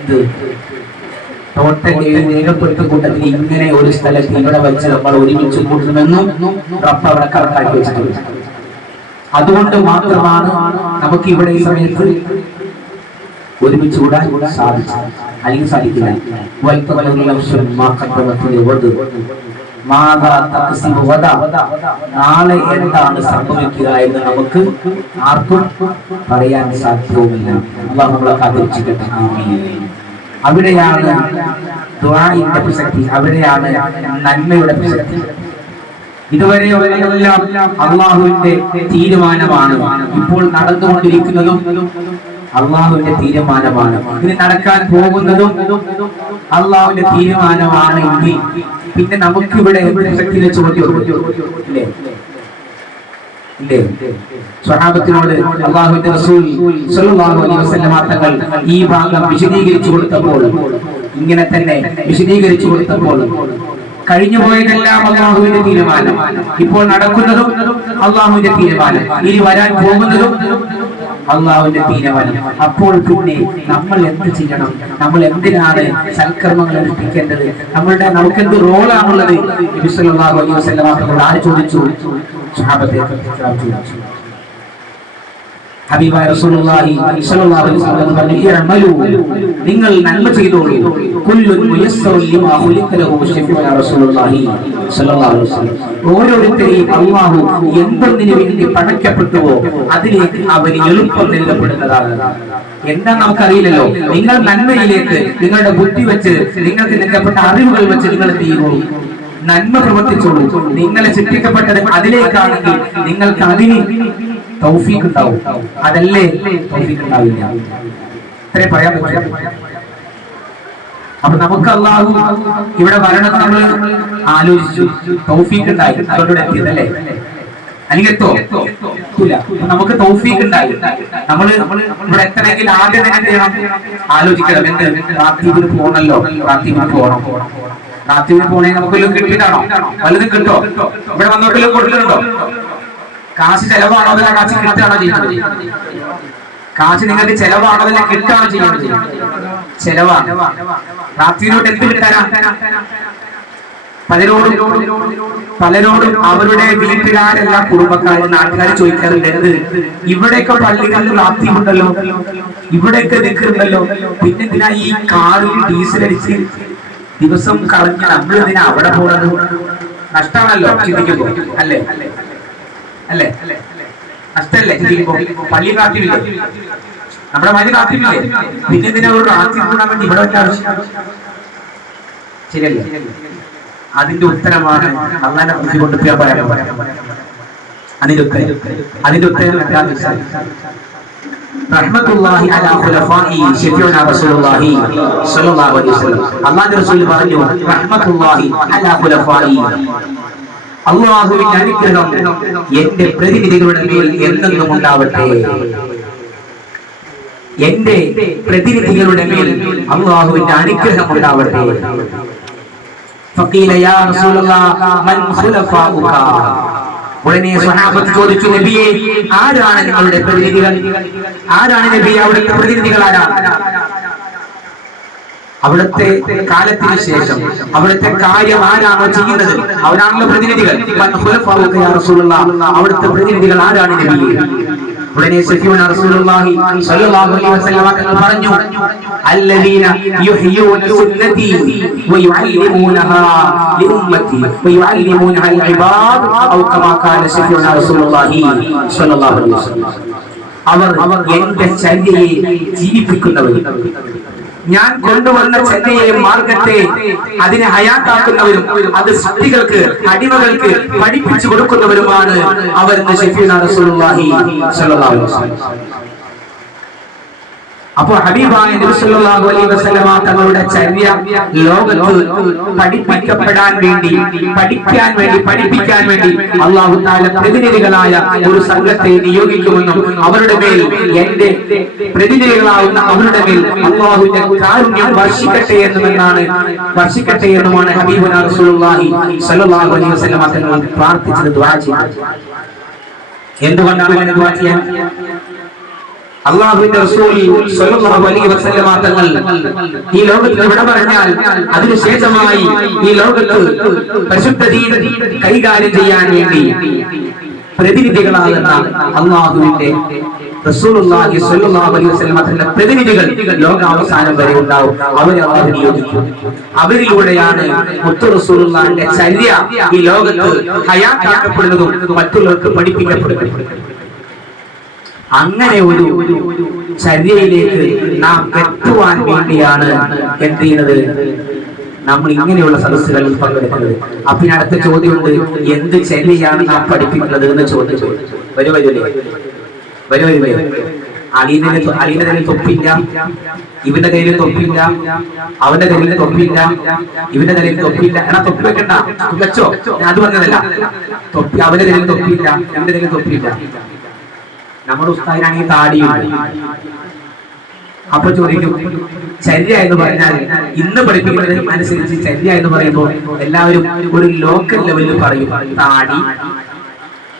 എന്ത് ടോട്ടൽ രേഖപ്പെടുത്തിയ കൂട്ടത്തിൽ ഇങ്ങനെ ഒരു സ്ഥലത്ത് ഇവിടെ വെച്ച് നമ്മൾ ഒരുമിച്ച് കൂടുമെന്നും റബ്ബ് അവിടെ കണക്കാക്കി വെച്ചിട്ടുണ്ട്. അതുകൊണ്ട് മാത്രമാണ് നമുക്ക് ഇവിടെ ഈ സമയത്ത് ഒരുമിച്ച് കൂടാൻ സാധിച്ചത്, അല്ലെങ്കിൽ സാധിക്കില്ല. നാളെ എന്താണ് സംഭവിക്കുക എന്ന് നമുക്ക് ആർക്കും പറയാൻ സാധ്യവുമില്ല. അല്ലാഹു നമ്മളെ കാത്തിരക്ഷിക്കട്ടെ. അവിടെയാണ് ദുആഇന്റെ പ്രസക്തി, അവിടെയാണ് നന്മയുടെ പ്രസക്തി. ഇതുവരെയെല്ലാം അള്ളാഹുവിന്റെ തീരുമാനമാണ്. ഇപ്പോൾ നടന്നുകൊണ്ടിരിക്കുന്നതും അള്ളാഹുവിന്റെ തീരുമാനമാണ്. ഇനി നടക്കാൻ പോകുന്നതും അള്ളാഹുവിന്റെ തീരുമാനമാണ് എങ്കിൽ പിന്നെ നമുക്കിവിടെ പ്രസക്തിയിലെ ചോദ്യം ഇല്ലേ? ഇല്ലേ? സ്വഹാബത്തിനോട് അല്ലാഹുവിന്റെ റസൂൽ സ്വല്ലല്ലാഹു അലൈഹി വസല്ലം തങ്ങൾ ഈ ഭാഗം വിശദീകരിച്ചു കൊടുത്തപ്പോൾ, ഇങ്ങനെ തന്നെ വിശദീകരിച്ചു കൊടുത്തപ്പോൾ, കഴിഞ്ഞു പോയതെല്ലാം അല്ലാഹുവിന്റെ തീരുമാനം, ഇപ്പോൾ നടക്കുന്നതും അല്ലാഹുവിന്റെ തീരുമാനം, ഇനി വരാൻ പോകുന്നതും അല്ലാഹുവിന്റെ തീരുമാനം. അപ്പോൾ പിന്നെ നമ്മൾ എന്ത് ചെയ്യണം? നമ്മൾ എന്തിനാണ് സൽക്കർമ്മങ്ങൾ അനുഷ്ഠിക്കേണ്ടത്? നമുക്കെന്ത് റോളാണുള്ളത്? നബി സല്ലല്ലാഹു അലൈഹി വസല്ലം തങ്ങളോട് ആര് ചോദിച്ചു? സ്വഹാബത്തെ ചോദിച്ചു. ഹബീബായ റസൂലുള്ളാഹി സ്വല്ലല്ലാഹു അലൈഹി വസല്ലം പറഞ്ഞു, ഇഅമലു, നിങ്ങൾ നന്മ ചെയ്തോളൂ. കുല്ലുൻ മുയസ്സറുൻ ലിമാ ഖുലിഖ ലഹു ശഫീഉന റസൂലുള്ളാഹി സ്വല്ലല്ലാഹു അലൈഹി വസല്ലം. ഓരോരുത്തരെയും അല്ലാഹു എന്തിനു വേണ്ടി പടയ്ക്കപ്പെട്ടുവോ അതിലേക്ക് അവന് എളുപ്പം നൽകപ്പെടുന്നതാണ്. എന്താ നമുക്കറിയില്ലല്ലോ. നിങ്ങൾ നന്മയിലേക്ക് നിങ്ങളുടെ ബുദ്ധി വെച്ച്, നിങ്ങൾക്ക് നൽകപ്പെട്ട അറിവുകൾ വെച്ച് നിങ്ങൾ ചെയ്യുന്നു, നന്മ പ്രവർത്തിച്ചോളൂ. നിങ്ങളെ സൃഷ്ടിക്കപ്പെട്ടത് അതിലേക്കാണെങ്കിൽ നിങ്ങൾക്ക് അതിന് തൗഫീഖ് ഉണ്ടാവും. അതല്ലേ തൗഫീഖ് ഉണ്ടാവില്ല. ഇത്രേ പറയാൻ പറ്റും. അപ്പൊ നമുക്ക് അല്ലാഹു ഇവിടെ വരണം നമ്മൾ ആലോചിച്ചു, തൗഫീഖ് ഉണ്ടായി, അതുകൊണ്ട് എത്തിയതല്ലേ? അല്ലെങ്കിൽ നമുക്ക് തൗഫീഖ് ഉണ്ടായി. നമ്മൾ ഇവിടെ എത്തണമെങ്കിൽ ആദ്യം തന്നെ ആലോചിക്കണം, എന്ത് റാത്തീബിന് പോകണല്ലോ, റാത്തീബിന് പോകണം. റാത്തീബിന് പോകണമെങ്കിൽ നമുക്ക് കിട്ടിയിട്ടാണോ? വല്ലതും കിട്ടോ? ഇവിടെ വന്നവർക്കെല്ലാം കൊടുക്കുന്നുണ്ടോ? കാശ് ചെലവാണോ അതല്ല കാശ് കിട്ടാണോ ചെയ്യുന്നത്? കാശ് നിങ്ങൾക്ക് ചെലവാണോ അതല്ല കിട്ടാണോ ചെയ്യുന്നത്? ചെലവാണ്. റാത്തീബിനോട് എന്ത് കിട്ടാനാ? പലരോടും അവരുടെ വീട്ടുകാരെല്ല കുടുംബക്കാരും നാട്ടുകാർ ചോദിക്കാറുണ്ട്, എന്ത് ഇവിടെയൊക്കെ പള്ളികളിൽ റാത്തീബുണ്ടല്ലോ, ഇവിടെയൊക്കെ നിൽക്കുന്നുണ്ടല്ലോ, പിന്നെ എന്തിനാ ഈ കാറിൽ ഡീസൽ അടിച്ച് ദിവസം കളഞ്ഞ് നമ്മൾ ഇതിനാ അവിടെ പോകുന്നത്? നഷ്ടമാണല്ലോ ചിന്തിക്കുമ്പോ, അല്ലേ? അല്ലേ? നഷ്ടല്ലേ ചിന്തിക്കുമ്പോ? പള്ളി റാത്തീബില്ലേ? നമ്മുടെ മതി റാത്തീബില്ലേ? പിന്നെ എന്തിനാ ഒരു റാത്തീബ് കൂടാൻ വേണ്ടി ഇവിടെ വെച്ച ആവശ്യം? ശരിയല്ലേ? അതിന്റെ ഉത്തരമാണ് അള്ളാനെ കുറിച്ച് കൊണ്ട് പറയാൻ. അതിന്റെ ഉത്തരം എന്താണെന്ന് വെച്ചാൽ, റഹ്മത്തുള്ളാഹി അലാ ഖുലഫാഇ ശഫീഉന റസൂലുള്ളാഹി സ്വല്ലല്ലാഹു അലൈഹി വസല്ലം. അല്ലാഹുവിന്റെ റസൂൽ പറഞ്ഞു, റഹ്മത്തുള്ളാഹി അലാ ഖുലഫാഇ, അല്ലാഹുവിന്റെ അനുഗ്രഹം എന്റെ പ്രതിനിധികളുടെ മേൽ എന്നെന്നും ഉണ്ടാവട്ടെ. എന്റെ പ്രതിനിധികളുടെ മേൽ അല്ലാഹുവിന്റെ അനുഗ്രഹം ഉണ്ടാവട്ടെ. ഫഖീല യാ റസൂലല്ലാഹ് മൻ ഖുലഫാഉക. ഉടനെ സ്വഹാബത്ത് ചോദിച്ചു, നബിയേ, ആരാണ് നിങ്ങളുടെ പ്രതിനിധികൾ? ആരാണ് നബി അവിടുത്തെ പ്രതിനിധികൾ? ആരാണ്? അവിടുത്തെ കാലത്തിന് ശേഷം അവിടുത്തെ കാര്യം ആരാണോ ചെയ്യുന്നത് അവരാണല്ലോ പ്രതിനിധികൾ. മൻ ഖുലഫാഉക യാ റസൂലല്ലാഹ്, അവിടുത്തെ പ്രതിനിധികൾ ആരാണ് നബിയേ? ഉടനെ സഫീഉന റസൂലുള്ളാഹി സ്വല്ലല്ലാഹു അലൈഹി വസല്ലം തങ്ങൾ പറഞ്ഞു, അല്ലദീന യുഹ്യൂന സുന്നതി വയുഅല്ലിമൂനഹാ ലിഉമ്മതി വയുഅല്ലിമൂനഹാ അൽഇബാദ് ഔ കമാ ഖാല സഫീഉന റസൂലുള്ളാഹി സ്വല്ലല്ലാഹു അലൈഹി വസല്ലം. അവർ എന്റെ ചര്യയെ ജീവിപ്പിക്കുന്നവർ, ഞാൻ കൊണ്ടുവന്ന ചര്യയെ, മാർഗത്തെ അതിനെ ഹയാത്താക്കുന്നവരും അത് സൃഷ്ടികൾക്ക്, അടിമകൾക്ക് പഠിപ്പിച്ചു കൊടുക്കുന്നവരുമാണ് അവർ എന്ന് ശഫീഉന റസൂലുള്ളാഹി സ്വല്ലല്ലാഹു അലൈഹി വസല്ലം. അപ്പോൾ ഹബീബായ നബി സല്ലല്ലാഹു അലൈഹി വസല്ലമ തങ്ങളുടെ ചര്യ ലോകത്ത് പഠിപ്പിക്കപ്പെടാൻ വേണ്ടി, പഠിപ്പിക്കാൻ വേണ്ടി അല്ലാഹു തആല പ്രതിനിധികളായ ഒരു സംഘത്തെ നിയോഗിക്കുമെന്നും അവരുടെ മേൽ, എന്റെ പ്രതിനിധികളാവുന്ന അവരുടെ മേൽ അല്ലാഹുവിന്റെ കാരുണ്യം വർഷിക്കട്ടെ എന്നുമാണ് ഹബീബുന റസൂലുള്ളാഹി സ്വല്ലല്ലാഹു അലൈഹി വസല്ലമ തങ്ങൾ പ്രാർത്ഥിച്ചത്, ദുആ ചെയ്തത്. എന്തുകൊണ്ടാണ് അങ്ങനെ ദുആ ചെയ്യാൻ? അല്ലാഹുവിന്റെ റസൂൽ സ്വല്ലല്ലാഹു അലൈഹി വസല്ലമ തങ്ങൾ ഈ ലോകത്തിൽ വിട പറഞ്ഞാൽ അതിനുശേഷമായി ഈ ലോകത്ത് പരിശുദ്ധ ദീൻ കൈകാര്യം ചെയ്യാൻ വേണ്ടി പ്രതിനിധികളാകുന്ന അല്ലാഹുവിന്റെ റസൂലുള്ളാഹി സ്വല്ലല്ലാഹു അലൈഹി വസല്ലമ തങ്ങളുടെ പ്രതിനിധികൾ ലോകാവസാനം വരെ ഉണ്ടാവും. അവരെ അല്ലാഹു നിയോഗിക്കും. അവരിലൂടെയാണ് മുത്തു റസൂലുള്ളാഹിന്റെ ചര്യ ഈ ലോകത്ത് ഹയാത്താക്കപ്പെടുന്നതും മറ്റുള്ളവർക്ക് പഠിപ്പിക്കപ്പെടുന്നതും. അങ്ങനെ ഒരു ചര്യയിലേക്ക് നാം എത്തുവാൻ വേണ്ടിയാണ് എന്ത് ചെയ്യുന്നത്, നമ്മൾ ഇങ്ങനെയുള്ള സദസ്സുകളിൽ പങ്കെടുക്കുന്നത്. അപ്പൊ ഇനി അടുത്ത ചോദ്യമുണ്ട്, എന്ത് ചര്യയാണ് നാം പഠിപ്പിക്കുന്നത് എന്ന് ചോദിച്ചു. വരും അലീന്റെ കയ്യിൽ തൊപ്പില്ല, ഇവന്റെ കയ്യിൽ തൊപ്പില്ല, അവന്റെ കയ്യിൽ തൊപ്പില്ല, ഇവന്റെ കയ്യിൽ തൊപ്പില്ല. എന്നാ തൊപ്പി വെക്കണ്ട, വെച്ചോ, ഞാൻ അത് പറഞ്ഞതല്ല. തൊപ്പി അവന്റെ കയ്യിൽ തൊപ്പില്ല, ഇവന്റെ കയ്യിൽ തൊപ്പില്ല. നമ്മുടെ ഉസ്താദിനാണെങ്കിൽ താടിയുണ്ട്. അപ്പൊ ചോദിക്കും, ചര്യ എന്ന് പറഞ്ഞാൽ ഇന്ന് പഠിപ്പിക്കുന്നതിന് അനുസരിച്ച് ചര്യ എന്ന് പറയുമ്പോൾ എല്ലാവരും ഒരു ലോക്കൽ ലെവലിൽ പറയും. താടി,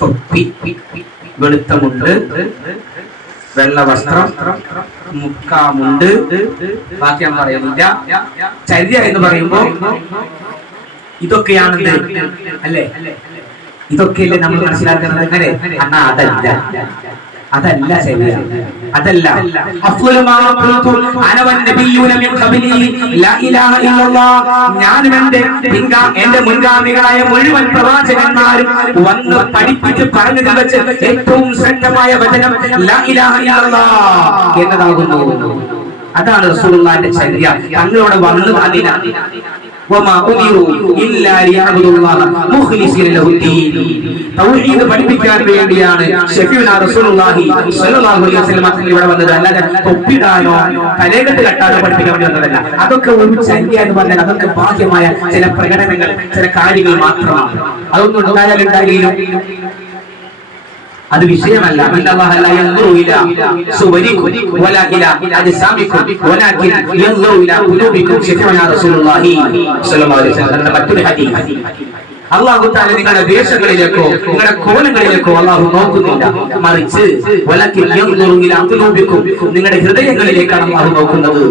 തൊപ്പി, വെളുത്തമുണ്ട്, വെള്ള വസ്ത്രം, മുക്കാമുണ്ട്, ബാക്കി ഞാൻ പറയുന്നില്ല. ചര്യ എന്ന് പറയുമ്പോൾ ഇതൊക്കെയാണെന്ന് അല്ലേ, ഇതൊക്കെയല്ലേ നമ്മൾ മനസ്സിലാക്കുന്നത്. അങ്ങനെ എന്നാ അതല്ല ശരിയ, അതല്ല. ഞാനും എന്റെ മുൻഗാമികളായ മുഴുവൻ പ്രവാചകന്മാരും വന്ന് പഠിപ്പിച്ച് പറഞ്ഞതിൽ വെച്ച് ഏറ്റവും ശ്രേഷ്ഠമായ വചനം ലാ ഇലാഹ ഇല്ലല്ലാഹ് എന്നതാകുന്നു. അതാണ് റസൂലുള്ളാഹിന്റെ ചര്യ. തങ്ങളോട് വന്ന് അതിനാ തൗഹീദ് പഠിപ്പിക്കാൻ വേണ്ടിയാണ് ഷഫീഉനാ റസൂലുള്ളാഹി സ്വല്ലല്ലാഹു അലൈഹി വസല്ലം ഇവിടെ വന്നത്. അല്ലാതെ തൊപ്പിടാനോ തലകെട്ട് കെട്ടാനോ പഠിപ്പിക്കാൻ വേണ്ടി വന്നതല്ല. അതൊക്കെ ഒരു ചര്യ എന്ന് പറഞ്ഞാൽ അതൊക്കെ ബാഹ്യമായ ചില പ്രകടനങ്ങൾ, ചില കാര്യങ്ങൾ മാത്രമാണ്. അതൊന്നും ഉണ്ടായാലും അത് വിഷയമല്ല. അല്ലാഹു തആല നിങ്ങളുടെ ദേശങ്ങളിലേക്കോ നിങ്ങളുടെ കോലങ്ങളിലേക്കോ അല്ലാഹു നോക്കുന്നില്ല, മറിച്ച് നിങ്ങളുടെ ഹൃദയങ്ങളിലേക്കാണ് അല്ലാഹു നോക്കുന്നത്.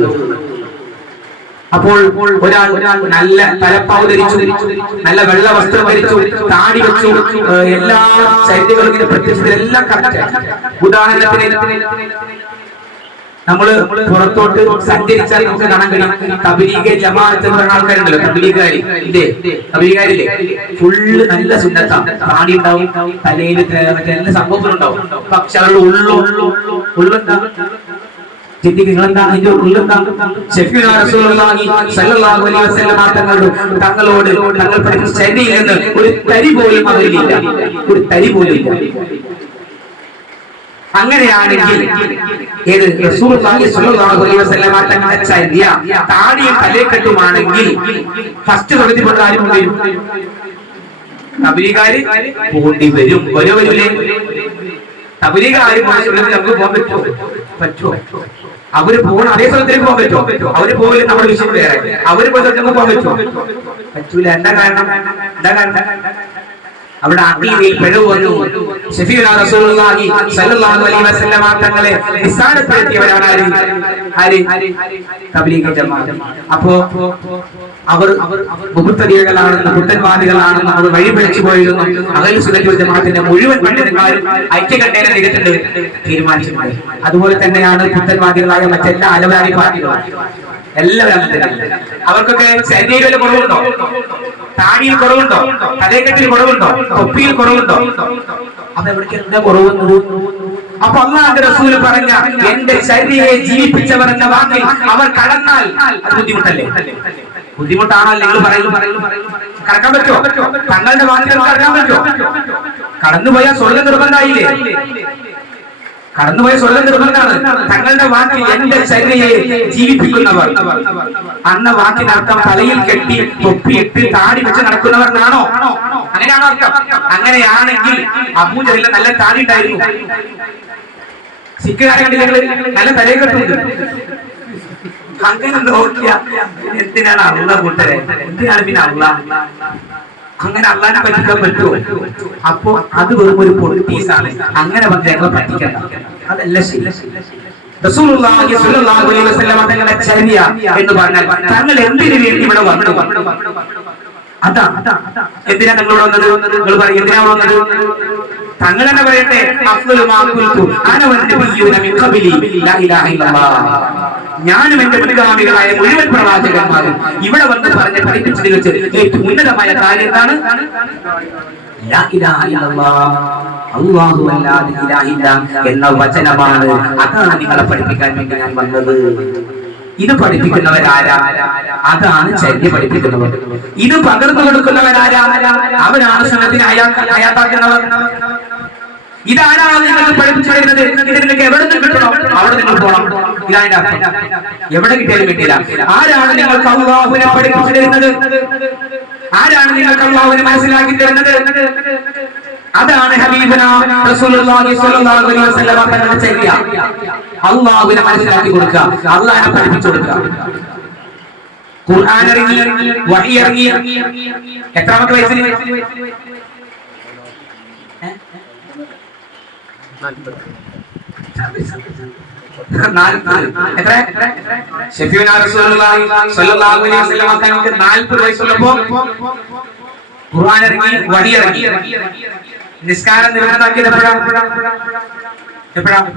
അപ്പോൾ ഒരാൾ നല്ല തലപ്പാവ് ധരിച്ചു, നല്ല വെള്ള വസ്ത്രം ധരിച്ചു, താടി വെച്ചു, എല്ലാ ചൈത്യകളും ഇങ്ങനെ പ്രത്യക്ഷത്തിൽ എല്ലാം കറക്റ്റ്. ഉദാഹരണത്തിന് നമ്മള് പുറത്തോട്ട് സഞ്ചരിച്ചാൽ നമുക്ക് കാണാൻ കഴിയും തബ്ലീഗ് ജമാഅത്ത് എന്ന് പറയുന്ന ആൾക്കാരുണ്ടല്ലോ, തബ്ലീഗുകാരി ഇല്ലേ, തബ്ലീഗുകാരില്ലേ, ഫുള്ള് നല്ല സുന്നത്താണ്, താടി ഉണ്ടാവും, തലയിൽ മറ്റേ എല്ലാ സംഭവങ്ങളുണ്ടാവും. പക്ഷെ അവരുടെ ഉള്ളെന്താ നിങ്ങളെന്താ അതിന്റെ ഉള്ളെന്താ? ഷഫീഉനാ റസൂലുള്ളാഹി സ്വല്ലല്ലാഹു അലൈഹി വസല്ലം തങ്ങളോട് തങ്ങൾ പഠിപ്പിച്ച ചര്യയിൽ നിന്ന് ഒരു തരി പോലും അവരിലില്ല, ഒരു തരി പോലും ഇല്ല. അങ്ങനെയാണെങ്കിൽ ഏത് റസൂലുള്ളാഹി സ്വല്ലല്ലാഹു അലൈഹി വസല്ലം തങ്ങളുടെ ചര്യ താടിയും തലക്കെട്ടുമാണെങ്കിൽ ഫസ്റ്റ് പ്രകൃതിപ്പെട്ട ആരും വരും, തബ്ലീഗുകാര് പോണ്ടി വരും. വരൂലേ? തബ്ലീഗ് ആരും നമുക്ക് പോകാൻ പറ്റുമോ? അവര് പോകണം, അതേ സ്ഥലത്തേക്ക് പോകാൻ പറ്റുമോ? അവര് പോകില്ല, നമ്മുടെ വിഷയം വേറെ. അവര് പോയി സ്ഥലത്തേക്ക് പോകാൻ പറ്റുമോ? പറ്റൂല. എന്താ കാരണം? അവിടെ അഖീദയിൽ പിഴവ് വന്നു. ഷഫീഉനാ റസൂലുള്ളാഹി സ്വല്ലല്ലാഹു അലൈഹി വസല്ലം തങ്ങളെ നിസ്സാരപ്പെടുത്തിയവരാണ് ആര്? തബ്ലീഗ് ജമാഅത്ത്. അപ്പോ അവർ മുബത്തദികളാണെന്ന്, പുത്തൻവാദികളാണെന്ന്, അവർ വഴിപിഴച്ചു പോയിരുന്നു അഹ്ലുസ് സുന്നത്ത് വൽ ജമാഅത്തിന്റെ മുഴുവൻ പണ്ഡിതന്മാരും ഐക്യകണ്ഠേന ചെയ്തിട്ടുണ്ട്, തീരുമാനിച്ചിട്ടുണ്ട്. അതുപോലെ തന്നെയാണ് പുത്തൻവാദികളായ മറ്റെല്ലാ അലവലാരി പാർട്ടികളും എല്ലാവരും. അവർക്കൊക്കെ ചര്യയിൽ കുറവുണ്ടോ? താടിയിൽ കുറവുണ്ടോ? തലക്കെട്ടിൽ കുറവുണ്ടോ? തൊപ്പിയിൽ കുറവുണ്ടോ? അതെവിടേക്ക് എന്താ കുറവുന്നത്? അപ്പൊ അല്ലാഹുവിന്റെ റസൂൽ പറഞ്ഞ എന്റെ ചര്യയെ ജീവിപ്പിച്ചവർ എന്ന വാക്കിൽ അവർ കടന്നാൽ അത് ബുദ്ധിമുട്ടല്ലേ? ബുദ്ധിമുട്ടാണോ? നിങ്ങൾ കടക്കാൻ പറ്റുമോ? തങ്ങളുടെ വാക്കിൽ കടക്കാൻ പറ്റുമോ? കടന്നുപോയാൽ സ്വർഗ്ഗം നിർബന്ധമായില്ലേ? കടന്നുപോയ സ്വർഗ്ഗം നിർബന്ധമാണ്. തങ്ങളുടെ വാക്കിൽ എന്റെ ചര്യയെ ജീവിപ്പിക്കുന്നവർ അന്ന വാക്കിനർത്ഥം തലയിൽ കെട്ടി തൊപ്പിയിട്ട് താടി വെച്ച് നടക്കുന്നവർ എന്നാണോ? അങ്ങനെയാണോ അർത്ഥം? അങ്ങനെയാണെങ്കിൽ അബൂജഹലിന് നല്ല താടി ഉണ്ടായിരുന്നു. സിഖുകാരെ കണ്ടില്ലെങ്കിൽ നല്ല തലയിൽ കെട്ടുണ്ട്. അങ്ങനെ നോക്കിയ എന്തിനാണ് അള്ളാഹ് കൂട്ടരെ? എന്തിനാണ് പിന്നെ അള്ളാഹ്? അങ്ങനെ അള്ളാഹിനെ പറ്റിക്കാൻ പറ്റുമോ? അപ്പോ അത് വെറും ഒരു പൊളിറ്റീസാണ്. അങ്ങനെ ഞങ്ങളെ പറ്റിക്കണ്ട. അതല്ല ശരി. റസൂലുള്ളാഹി സ്വല്ലല്ലാഹു അലൈഹി വസല്ലം തങ്ങളുടെ ചര്യ എന്ന് പറഞ്ഞാൽ തങ്ങൾ എന്തിനു വേണ്ടി ഇവിടെ വന്നു? അതാണ്. എന്തിനാ നിങ്ങളോട് വന്നത്? നിങ്ങൾ പറയും എന്തിനാ വന്നത്? തങ്ങൾ തന്നെ പറയട്ടെ, അഫ്ളു മാ ഖുൽതു അന വന്നബിയ്യൂന മിൻ ഖബ്ലി ലാ ഇലാഹ ഇല്ലല്ലാഹ്. ഞാനും എന്റെ മുൻഗാമികളായ മുഴുവൻ പ്രവാചകന്മാരും ഇവിടെ വന്ന് പറഞ്ഞ് പഠിപ്പിച്ചതിൽ വെച്ച് ഏറ്റവും ഉന്നതമായ കാര്യം എന്താണ്? ലാ ഇലാഹ ഇല്ലല്ലാഹ്, അല്ലാഹു അല്ലാതെ ഇലാഹില്ല എന്ന വചനമാണ്. അതാണ് നിങ്ങളെ പഠിപ്പിക്കാൻ വേണ്ടി ഞാൻ വന്നത്. ഇത് പഠിപ്പിക്കുന്നവരാരാ? അതാണ് ചര്യ പഠിപ്പിക്കുന്നവർ. ഇത് പകർന്നു കൊടുക്കുന്നവരാരാ? അവരാണ് സുന്നത്തിനെ ഹയാത്താക്കുന്നവർ. ഇതാരാണ് നിങ്ങൾക്ക് പഠിപ്പിച്ചു വരുന്നത്? ഇത് നിങ്ങൾക്ക് എവിടെ നിന്ന് കിട്ടണം? അവിടെ നിങ്ങൾ പോകണം. ഇതാണ് അർത്ഥം. എവിടെ കിട്ടിയാലും കിട്ടില്ല. ആരാണ് നിങ്ങൾക്ക് അല്ലാഹുവിനെ പഠിപ്പിച്ചു തരുന്നത്? ആരാണ് നിങ്ങൾക്ക് അല്ലാഹുവിനെ മനസ്സിലാക്കി തരുന്നത്? അതാണ് ഹബീബന റസൂലുള്ളാഹി സ്വല്ലല്ലാഹു അലൈഹി വസല്ലം തങ്ങളുടെ ചര്യ. അല്ലാഹുവിനെ മനസ്സിലാക്കി കൊടുക്കുക, അല്ലാഹുവിനെ പഠിപ്പിച്ചു കൊടുക്കുക. ഖുർആൻ ഇറങ്ങി, വഹി ഇറങ്ങി. എത്രാമത്തെ വയസ്സിൽ? ഷഫീഉനാ റസൂലുള്ളാഹി സ്വല്ലല്ലാഹു അലൈഹി വസല്ലം തങ്ങൾക്ക് 40 വയസ്സുള്ളപ്പോൾ ഖുർആൻ ഇറങ്ങി, വഹി ഇറങ്ങി. നിസ്കാരം നിർബന്ധമാക്കിയത് എപ്പോഴാണ്?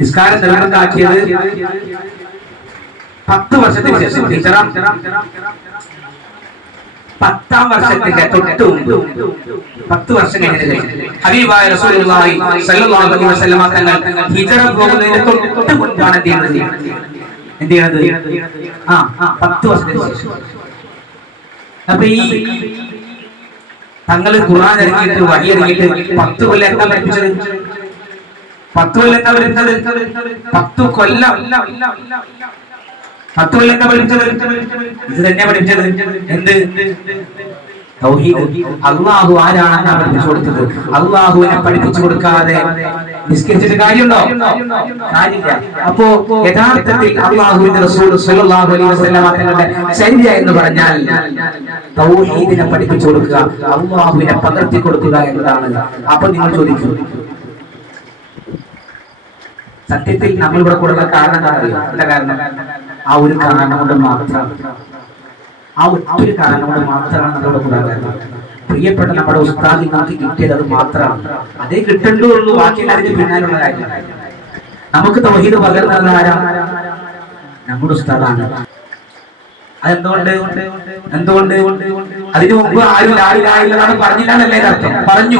നിസ്കാരം നിർബന്ധമാക്കിയത് 10 വർഷത്തിന് ശേഷം. 10ാം വർഷത്തിന്റെ തൊട്ട് മുമ്പ്, 10 വർഷം കഴിഞ്ഞ ഹബീബായ റസൂലുള്ളാഹി സ്വല്ലല്ലാഹു അലൈഹി വസല്ലം തങ്ങൾ ഹിജ്റ പോകുന്നതിന് തൊട്ട് മുൻപാണ് എന്ത് ചെയ്യുന്നത്? 10 വർഷത്തിന് ശേഷം. അപ്പൊ ഈ തങ്ങൾ ഖുർആൻ ഇറങ്ങിയിട്ട്, വഹി ഇറങ്ങിയിട്ട് 10 കൊല്ലം എന്താ പഠിപ്പിച്ചത്? 10 കൊല്ലം എന്താ പഠിപ്പിച്ചത്? 10 കൊല്ലം എന്താ പഠിപ്പിച്ചത്? ഇത് തന്നെയാ പഠിപ്പിച്ചത്. എന്ത്? തൗഹീദ്. അല്ലാഹു ആരാണെന്നാ പഠിപ്പിച്ചു കൊടുത്തത്. അല്ലാഹുവിനെ പഠിപ്പിച്ചു കൊടുക്കാതെ നിസ്കരിച്ചിട്ട് കാര്യമുണ്ടോ? കാര്യമില്ല. അപ്പോ യഥാർത്ഥത്തിൽ അല്ലാഹുവിന്റെ റസൂൽ സ്വല്ലല്ലാഹു അലൈഹി വസല്ലം തങ്ങളുടെ ചര്യ എന്ന് പറഞ്ഞാൽ തൗഹീദിനെ പഠിപ്പിച്ചു കൊടുക്കുക, അല്ലാഹുവിനെ പകർത്തി കൊടുക്കുക എന്നതാണ്. അപ്പൊ നിങ്ങൾ ചോദിക്കും, സത്യത്തിൽ നമ്മൾ ഇവിടെ കൊടുക്കുന്ന കാരണം എന്താണെന്നറിയോ? എന്താ കാരണം? ആ ഒരു കാരണം കൊണ്ട് മാത്രം, ആ ഒറ്റൊരു കാരണം കൊണ്ട് മാത്രമാണ് നമ്മുടെ കൂടാൻ കാരണം. പ്രിയപ്പെട്ട നമ്മുടെ ഉസ്താദി നമുക്ക് കിട്ടിയത് അത് മാത്രമാണ്. അതേ കിട്ടേണ്ടുള്ളൂ, ബാക്കി അതിന് പിന്നാലുള്ള കാര്യം. നമുക്ക് തൗഹീദ് പകർന്നത് ആരാ? നമ്മുടെ ഉസ്താദാണ്. അതെന്തുകൊണ്ട്? അതിനു മുമ്പ് ആരും ലാ ഇലാഹ ഇല്ലല്ലാഹ് പറഞ്ഞില്ലാന്നല്ലേ അർത്ഥം? പറഞ്ഞു.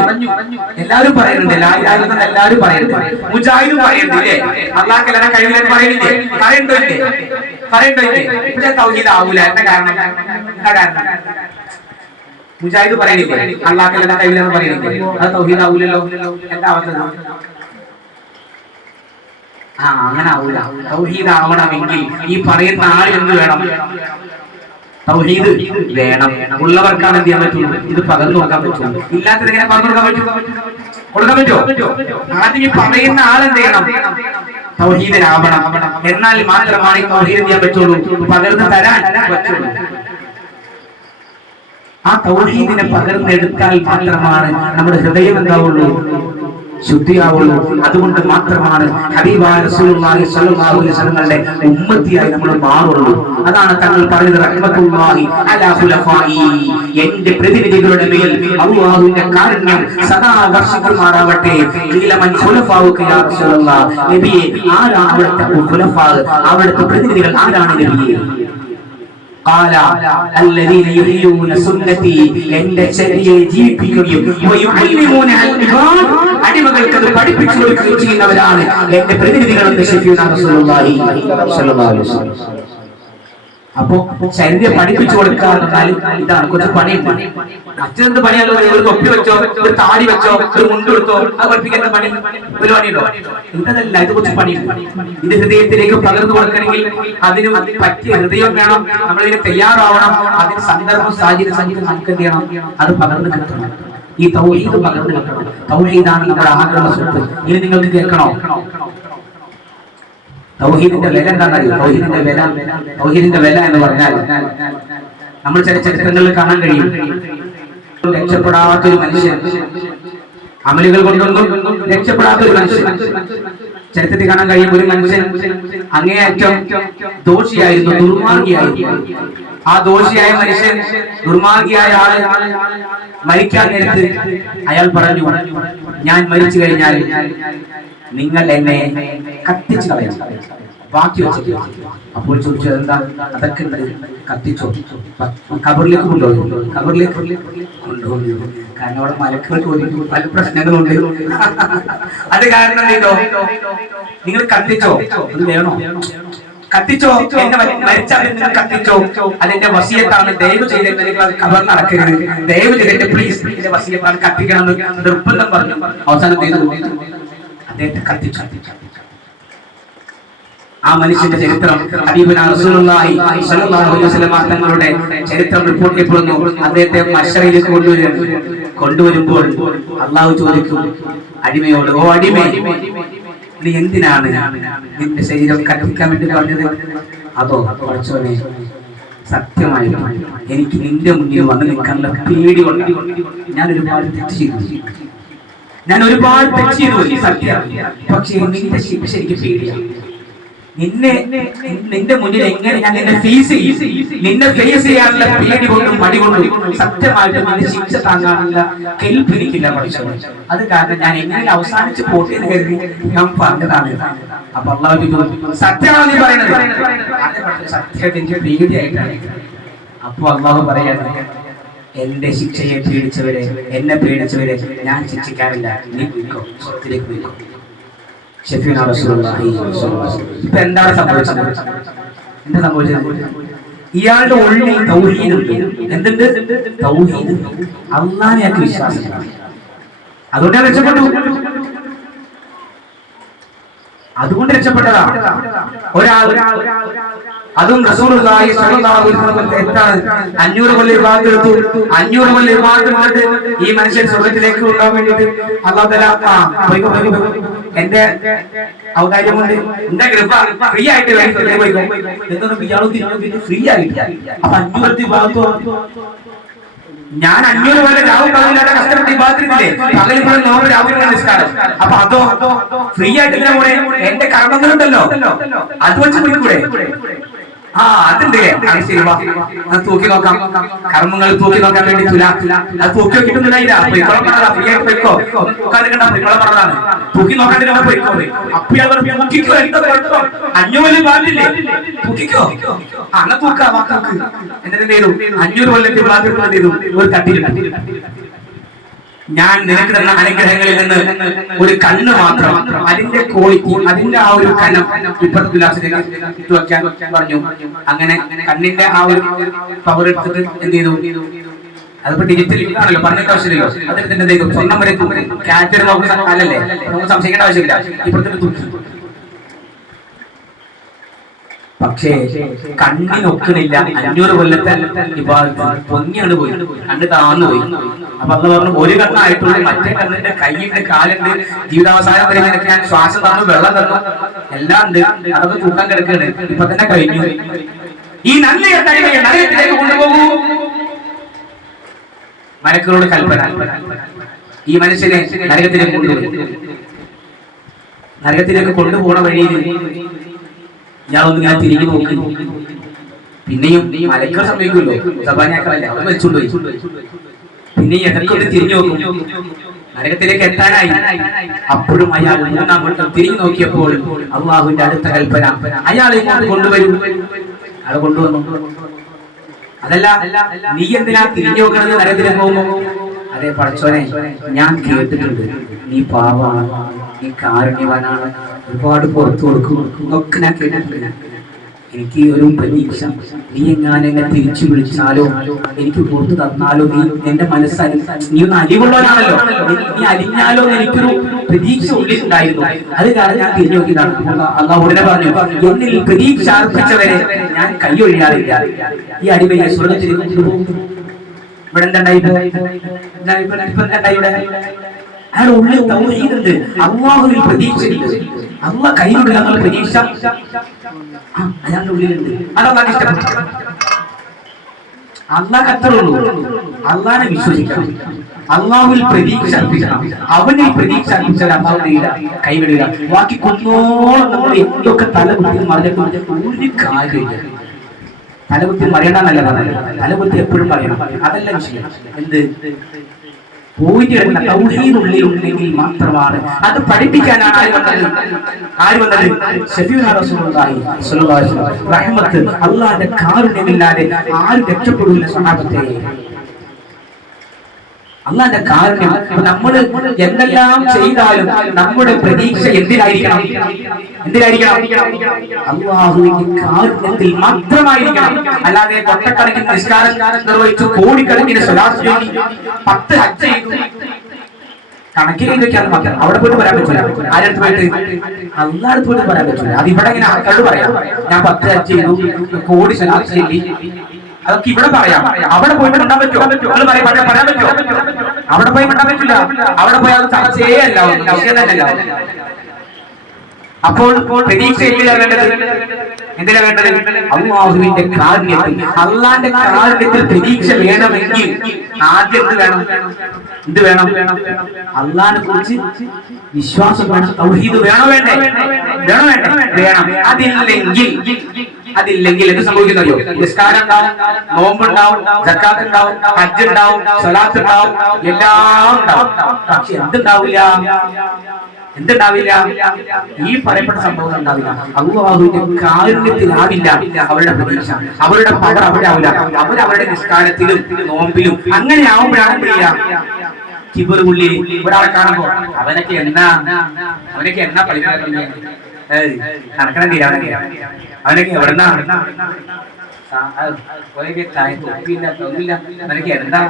എല്ലാവരും പറയുന്നുണ്ട് ലാ ഇലാഹ ഇല്ലല്ലാഹ്, എല്ലാവരും പറയുന്നുണ്ട്. മുജാഹിദും പറയുന്നില്ലേ? അല്ലാഹു കലന കഴിവില്ലെന്ന് പറയുന്നില്ലേ? പറയുന്നില്ലേ? പക്ഷെ തൗഹീദ് ആവൂല. എന്താ കാരണം? മുജാഹിദ് പറയുന്നില്ലേ അല്ലാഹു കലന കഴിവില്ലെന്ന് പറയുന്നില്ലേ? അത് തൗഹീദ് ആവൂലല്ലോ. എന്താ ആവുന്നത്? അങ്ങനെ ആവൂല. തൗഹീദ് ആവണമെങ്കിൽ ഈ പറയുന്ന ആൾ എന്ത് വേണം? തൗഹീദ് വേണം. ഉള്ളവർക്കാണ് എന്ത് ചെയ്യാൻ പറ്റുള്ളൂ? ഇത് പകർന്നു കൊടുക്കാൻ പറ്റുള്ളൂ. ഇല്ലാത്തത് എങ്ങനെ പകർന്നു കൊടുക്കാൻ പറ്റുമോ? ആദ്യം ഈ പറയുന്ന ആൾ എന്ത് ചെയ്യണം? തൗഹീദിലാവണം. എന്നാൽ മാത്രമാണ് ഈ തൗഹീദ് ചെയ്യാൻ പറ്റുള്ളൂ, പകർന്നു തരാൻ പറ്റുള്ളൂ. ആ തൗഹീദിനെ പകർന്നെടുത്താൽ മാത്രമാണ് നമ്മുടെ ഹൃദയം എന്താവുള്ളൂ? ശുദ്ധിയാവുള്ളൂ. അതുകൊണ്ട് മാത്രമാണ് ഹബീബായ റസൂലുള്ളാഹി സ്വല്ലല്ലാഹു അലൈഹി വസല്ലമയുടെ ഉമ്മത്തിയായി നമ്മൾ മാറുള്ളൂ. അതാണ് തങ്ങൾ പറയുന്നത്, റഹ്മത്തുള്ളാഹി അലാ ഖുലഫായി, എന്റെ പ്രതിനിധികളുടെ മേൽ അല്ലാഹുവിന്റെ കാരുണ്യം സദാ വർഷിക്കുമാറാവട്ടെ. ഖീല മൻ ഖുലഫാഉക യാ റസൂലല്ലാഹ്, നബിയേ ആരാണ് അവിടുത്തെ ഖുലഫാ? അവിടുത്തെ പ്രതിനിധികൾ ആരാണ് നബിയേ? قال الذين يحيون سنتي എന്റെ ചര്യയെ ജീവിപ്പിക്കുകയും ويعلمون العباد അടിമകൾക്ക് അത് പഠിപ്പിച്ചു കൊടുക്കുകയും ചെയ്യുന്നവരാണ് എന്റെ പ്രതിനിധികൾ എന്ന് ഷഫീഉനാ റസൂലുള്ളാഹി സ്വല്ലല്ലാഹു അലൈഹി വസല്ലം. അപ്പോ ചര്യ പഠിപ്പിച്ചു കൊടുക്കുക എന്നാൽ ഇതാണ് കുറച്ച് പണിയുണ്ട്. അച്ഛനെന്ത് പണിയല്ലോ? ഒരു തൊപ്പി വെച്ചോ, ഒരു താടി വെച്ചോ, ഒരു മുണ്ട് എടുത്തോ, അത് പഠിപ്പിക്കുന്ന പണി ഒരു പണിയുണ്ടോ? ഇതല്ല, ഇത് കുറച്ച് പണിയുണ്ട്. ഇത് ഹൃദയത്തിലേക്ക് പകർന്നു കൊടുക്കണമെങ്കിൽ അതിന് പറ്റിയ ഹൃദയം വേണം. നമ്മളിതിന് തയ്യാറാവണം. അതിന് സന്ദർഭം സാഹചര്യം സംഗീതം നമുക്ക് എന്ത് ചെയ്യണം? അത് പകർന്നു കിട്ടണം. ഈ തൗഹീദ് പകർന്നു കിട്ടണം. തൗഹീദാണ് നമ്മുടെ ആഗ്രഹ സ്വത്ത്. ഇനി നിങ്ങൾക്ക് കേൾക്കണോ? തൗഹീദിന്റെ വില എന്താണെന്നറിയോ? തൗഹീദിന്റെ വില എന്ന് പറഞ്ഞാൽ നമ്മൾ ചില ചരിത്രങ്ങളിൽ കാണാൻ കഴിയും. രക്ഷപ്പെടാത്തൊരു മനുഷ്യൻ, അമലുകൾ കൊണ്ടൊന്നും രക്ഷപ്പെടാത്തൊരു മനുഷ്യൻ ചരിത്രത്തിൽ കാണാൻ കഴിയും. ഒരു മനുഷ്യൻ അങ്ങേയറ്റം ദോഷിയായിരുന്നു, ദുർമാർഗിയായിരുന്നു. ആ ദോഷിയായ മനുഷ്യൻ, ദുർമാർഗിയായ ആള് മരിക്കാൻ നേരത്ത് അയാൾ പറഞ്ഞു, ഞാൻ മരിച്ചു കഴിഞ്ഞാൽ നിങ്ങൾ എന്നെ കത്തിച്ചു കളയാം, ബാക്കി വെച്ചിട്ട്. അപ്പോൾ ചോദിച്ചത് എന്താ? അതൊക്കെ കത്തിച്ചോ, കബറിലേക്ക് കൊണ്ടുപോകും. കബറിലേക്ക് കൊണ്ടുപോകുന്നു, കാരണം അവിടെ മലക്കുകൾ പല പ്രശ്നങ്ങളുണ്ട്. അത് കാരണം എന്തോ നിങ്ങൾ കത്തിച്ചോ, അത് വേണോ? കത്തിച്ചോ, എന്നെ മരിച്ചാൽ നിങ്ങൾ കത്തിച്ചോ, അതെന്റെ വസിയത്താണ്, ദയവ് ചെയ്ത് കബർ നടക്കരുത്, ദയവ് ചെയ്തിട്ട് പ്ലീസ് എന്റെ വസിയത്താണ്, കത്തിക്കണം എന്ന് നിർബന്ധം പറഞ്ഞു. അവസാനം അദ്ദേഹത്തെ കത്തിച്ചു. ആ മനുഷ്യന്റെ ചരിത്രം ഹബീബുനാ റസൂലുള്ളാഹി സ്വല്ലല്ലാഹു അലൈഹി വസല്ലം തങ്ങളുടെ ചരിത്രം റിപ്പോർട്ട് ചെയ്യപ്പെടുന്നു. അദ്ദേഹത്തെ മശ്ശറയിലേക്ക് കൊണ്ടുവരുമ്പോൾ അള്ളാഹു ചോദിക്കും അടിമയോട്, ഓ അടിമേ, നീ എന്തിനാണ് നിന്റെ ശരീരം കത്തിക്കാൻ വേണ്ടി പറഞ്ഞത്? അതോ പഠിച്ചോനെ, സത്യമായി എനിക്ക് നിന്റെ മുന്നിൽ വന്ന് നിൽക്കാനുള്ള പേടി കൊണ്ട് ഞാൻ ഒരുപാട് തെറ്റ് ചെയ്തു, സത്യം. പക്ഷേ നിന്റെ ശിക്ഷ എനിക്ക് പേടിയാണ്. നിന്റെ മുന്നിൽ എങ്ങനെ ഞാൻ നിന്നെ ഫേസ് ചെയ്യാനുള്ള പേടി കൊണ്ടും മടി കൊണ്ടും സത്യമായിട്ട് നിന്റെ ശിക്ഷ താങ്ങാനുള്ള കെൽപ്പ് എനിക്കില്ല പഠിച്ചത്. അത് കാരണം ഞാൻ എങ്ങനെ അവസാനിച്ച് പോട്ടെ എന്ന് കരുതി ഞാൻ പറഞ്ഞതാണ്. അപ്പൊ അള്ളാഹു സത്യമാണ് നീ പറയുന്നത്, സത്യമായിട്ട് എനിക്ക് പേടിയായിട്ടാണ്. അപ്പൊ അള്ളാഹു പറയാണ്, എന്റെ ശിക്ഷയെ പേടിച്ചവരെ, എന്നെ പേടിച്ചവരെ ഞാൻ ശിക്ഷിക്കാറില്ല, നീ പോയിക്കോ, സ്വർഗ്ഗത്തിലേക്ക് പോയിക്കോ. ഷഫീഉനാ റസൂലുള്ളാഹി സ്വല്ലല്ലാഹു അലൈഹി വസല്ലം. ഇപ്പൊ എന്താണ് സംഭവിച്ചത്? ഇയാളുടെ ഉള്ളിൽ തൗഹീദ് ഉണ്ട്. എന്തുണ്ട്? തൗഹീദ്, അല്ലാഹുവിനെ വിശ്വാസം. അതുകൊണ്ട് രക്ഷപ്പെട്ടതാ ഒരാൾ. അതും റസൂലുള്ളാഹി സ്വല്ലല്ലാഹു അലൈഹി വസല്ലം എന്താണ് 500 കൊല്ലം ഇബാദത്ത് എടുത്തു. 500 കൊല്ലം ഇബാദത്ത് എടുത്തിട്ട് ഈ മനുഷ്യൻ സ്വർഗ്ഗത്തിലേക്ക് കൊണ്ടുപോകാൻ വേണ്ടിയിട്ട് അല്ലാഹു തആല എന്റെ ഔദാര്യം കൊണ്ട് എന്റെ കൃപ ഫ്രീ ആയിട്ട് ഫ്രീ ആയിട്ട്. അപ്പൊ 500 ഇബാദത്തോ, ഞാൻ 500 കൊല്ലം രാവും പകലില്ലാതെ കഷ്ടപ്പെട്ട് ഇബാദത്തില്ലേ, പകലിൽ പോലും നോമ്പ് രാവിലെ നിസ്കാരം. അപ്പൊ അതോ ഫ്രീ ആയിട്ട് കൂടെ എന്റെ കർമ്മങ്ങളുണ്ടല്ലോ, അത് വെച്ച് പോയിക്കൂടെ? അതുണ്ട്, തൂക്കി നോക്കാം, കർമ്മങ്ങൾ തൂക്കി നോക്കാൻ വേണ്ടി അത് തൂക്കി നോക്കിയിട്ടൊന്നുമില്ല. പൊയ്ക്കോളം പറഞ്ഞതാ, ഫ്രീ ആയിട്ട് പോയിക്കോ, പൊയ്ക്കോളം പറഞ്ഞതാണ്, തൂക്കി നോക്കാണ്ടിരുന്ന പോയിക്കോ. അപ്പൊ തൂക്കിക്കോ, എന്താ കുഴപ്പം? 500 പാടില്ലേ, തൂക്കിക്കോ, അങ്ങനെ തൂക്കാം. എന്നിട്ട് എന്ത് ചെയ്തു? 500 കൊല്ലത്തിൽ ബാധ്യത ചെയ്തു, ഒരു തട്ടിൽ ഞാൻ നിനക്ക് തന്ന അനുഗ്രഹങ്ങളിൽ നിന്ന് ഒരു കണ്ണ് മാത്രം, അതിന്റെ ക്വാളിറ്റി, അതിന്റെ ആ ഒരു കനം ഇപ്പുറത്ത് വെക്കാൻ പറഞ്ഞു. അങ്ങനെ കണ്ണിന്റെ ആ ഒരു പവർ എടുത്തിട്ട് എന്ത് ചെയ്തു? അതിപ്പോ ഡിജിറ്റൽ ആണല്ലോ, പറഞ്ഞിട്ട് ആവശ്യമില്ലല്ലോ. അതെടുത്തിട്ട് എന്ത് ചെയ്തു? സ്വർണ്ണം വരെ ക്യാറ്റ് നോക്കുന്ന കാലല്ലേ, നമുക്ക് സംശയിക്കേണ്ട ആവശ്യമില്ല. ഇപ്പുറത്ത് തൂക്കി. പക്ഷേ കണ്ണിനൊക്കണില്ല. 500 കൊല്ലത്തെ ഇബാദത്ത് പൊങ്ങിയാണ് പോയി, കണ്ണ് താന്നു പോയി. അപ്പൊ അള്ളാഹു പറഞ്ഞു, ഒരു കണ്ണായിട്ടുള്ളൂ, മറ്റേ കണ്ണിന്റെ കൈയിന്റെ കാലുണ്ട്, ജീവിതാവസാനം വരെ നിനക്ക് ഞാൻ ശ്വാസം തന്നു, വെള്ളം തന്നു, എല്ലാം ഉണ്ട്, അതൊക്കെ തൂക്കാൻ കിടക്കുകയാണ്. ഇപ്പൊ തന്നെ കഴിഞ്ഞു. ഈ നല്ല നരകത്തിലേക്ക് കൊണ്ടുപോകൂ. മലക്കുകളോട് കൽപ്പന, ഈ മനുഷ്യനെ നരകത്തിലേക്ക് കൊണ്ടുപോകും. നരകത്തിലേക്ക് കൊണ്ടുപോണ വഴിയിൽ ഞാനൊന്ന് ഞാൻ തിരിഞ്ഞു നോക്കി. പിന്നെയും മലക്കൾ സമീപിക്കുമല്ലോ, സഭാന്യാക്കളല്ല, അവർ വെച്ചുകൊണ്ടുപോയി. പിന്നെയും എതൊക്കെ ഒന്ന് തിരിഞ്ഞു നോക്കും, നരകത്തിലേക്ക് എത്താനായി. അപ്പോഴും അയാൾ 3-ാം വട്ടം തിരിഞ്ഞു നോക്കിയപ്പോൾ അള്ളാഹുവിന്റെ അടുത്ത കൽപ്പന, അയാളെ കൊണ്ടുവരും. അയാൾ കൊണ്ടുവന്നു. അതല്ല, നീ എന്തിനാ തിരിഞ്ഞു നോക്കണത് നരകത്തിലേക്ക് പോകുമ്പോ? അതെ പഠിച്ചോനെ, ഞാൻ കേട്ടിട്ടുണ്ട് നീ പാവമാണ്, നീ കാരുണ്യവാനാണ്, ഒരുപാട് പുറത്തു കൊടുക്കും ഒക്കെ ഞാൻ കേട്ടിട്ടുണ്ട്. എനിക്ക് ഒരു പ്രതീക്ഷ, നീ എങ്ങനെ തിരിച്ചു വിളിച്ചാലോ, എനിക്ക് പുറത്തു തന്നാലോ, നിന്റെ മനസ്സരി നീ ഒന്ന് അലിവുള്ളവനാണല്ലോ, നീ അലിഞ്ഞാലോ എനിക്കൊരു പ്രതീക്ഷ ഉള്ളിലുണ്ടായിരുന്നു. അത് കാരണം ഞാൻ തിരിഞ്ഞു നോക്കിയതാണ്. അള്ളാഹു ഉടനെ പറഞ്ഞു, എന്നിൽ പ്രതീക്ഷ അർപ്പിച്ചവരെ ഞാൻ കൈയൊഴിയാറില്ല. ഈ അടിമയെ സ്വർഗ്ഗത്തിലേക്ക് കൊണ്ടുപോകും. ഇവിടെ എന്തായി? അയാളുടെ ഉള്ളിൽ തൗഹീദുണ്ട്, അല്ലാഹുവിൽ പ്രതീക്ഷയുണ്ട്, അല്ലാഹ് കൈവിടില്ല എന്നുള്ള പ്രതീക്ഷ അയാളുടെ ഉള്ളിലുണ്ട്. അതല്ലാഹ് ഇഷ്ടപ്പെട്ടു. അള്ളാഹ് അത്രയുള്ളൂ. അള്ളാഹിനെ വിശ്വസിക്കണം, അള്ളാഹുവിൽ പ്രതീക്ഷ അർപ്പിക്കണം. അവനിൽ പ്രതീക്ഷ അർപ്പിച്ചാൽ അള്ളാഹു കൈവിടുക. ബാക്കി കുന്നോളം നമ്മൾ എന്തൊക്കെ തലകുത്തി മറിഞ്ഞിട്ട് ഒരു കാര്യമില്ല. തലകുത്തി മറിയണമെന്നല്ല പറഞ്ഞത്, തലകുത്തി എപ്പോഴും പറയണം, അതല്ല വിഷയം. എന്ത് പോയിട്ട് കിടക്കുന്ന തൗഹീദ് ഉള്ളിലുണ്ടെങ്കിൽ മാത്രമാണ് അത് പഠിപ്പിക്കാനാണ് ആര് വന്നത്? ശഫീഉനാ റസൂലുള്ളാഹി സ്വല്ലല്ലാഹു അലൈഹി വസല്ലം. റഹ്മത്ത്, അല്ലാഹുവിന്റെ കാരുണ്യമില്ലാതെ ആരും രക്ഷപ്പെടില്ല സഹാബത്തെ. അല്ലാഹുവിന്റെ കാരുണ്യം. നമ്മൾ എന്തെല്ലാം ചെയ്താലും നമ്മുടെ പ്രതീക്ഷ എന്തിലായിരിക്കണം? അല്ലാഹുവിന്റെ കാരുണ്യത്തിൽ മാത്രമായിരിക്കണം. അല്ലാതെ കൊട്ടക്കണക്കിന് നിസ്കാരം നിർവഹിച്ചു, കോടിക്കണക്കിന് സ്വലാത്ത് ചൊല്ലി, 10 ഹജ്ജ് ചെയ്തു, കണക്കിലേക്കാണ് മാത്രം. അവിടെ പോയിട്ട് പറയാൻ പറ്റില്ല. ആരടുത്ത് പോയിട്ട്? അല്ലാഹുവിന്റെ പോയിട്ട് പറയാൻ പറ്റില്ല. അത് ഇവിടെ ഇങ്ങനെ ആൾക്കാരോട് പറയാം, ഞാൻ 10 ഹജ്ജ് ചെയ്തു, കോടി സ്വലാത്ത് ചൊല്ലി. അതൊക്കെ ഇവിടെ പറയാം. അവിടെ പോയിട്ട് മിണ്ടാൻ പറ്റുമോ? പറയാൻ പറ്റുമോ? അവിടെ പോയി മിണ്ടാൻ പറ്റില്ല. അവിടെ പോയി അത് ചർച്ചയേ അല്ല, വിഷയം തന്നെയല്ല. അപ്പോൾ പ്രതീക്ഷ എന്തിനാ വേണ്ടത്? അല്ലാഹുവിന്റെ കാരുണ്യത്തിൽ. അള്ളാന്റെ കാരുണ്യത്തിൽ പ്രതീക്ഷ വേണമെങ്കിൽ ആദ്യം എന്ത് വേണം? അള്ളാഹിനെ കുറിച്ച് വിശ്വാസം വേണം. തൗഹീദ് വേണോ വേണ്ടേ? വേണം. അതില്ലെങ്കിൽ എന്ത് സംഭവിക്കുന്നറിയോ? നിസ്കാരം ഉണ്ടാവും, നോമ്പുണ്ടാവും, സക്കാത്ത് ഉണ്ടാവും, ഹജ്ജ് ഉണ്ടാവും, സ്വലാത്ത് ഉണ്ടാവും, എല്ലാം ഉണ്ടാവും. പക്ഷെ എന്തുണ്ടാവില്ല? ഈ പറയപ്പെട്ട സംഭവം ഉണ്ടാവില്ല. അല്ലാഹുവിന്റെ കാരുണ്യത്തിലാവില്ല അവരുടെ പ്രതീക്ഷ, അവരുടെ പവർ അവിടെ ആവില്ല. അവരുടെ നിസ്കാരത്തിലും നോമ്പിലും അങ്ങനെ ആവുമ്പോഴാണ് എന്ത് ചെയ്യുക? കിബറുള്ളി ഒരാളെ കാണുമ്പോ അവനൊക്കെ എന്നാ പഠിക്കാൻ കണക്കണം തീരാ, അവനൊക്കെ എവിടെന്നാ അവനൊക്കെ എന്താ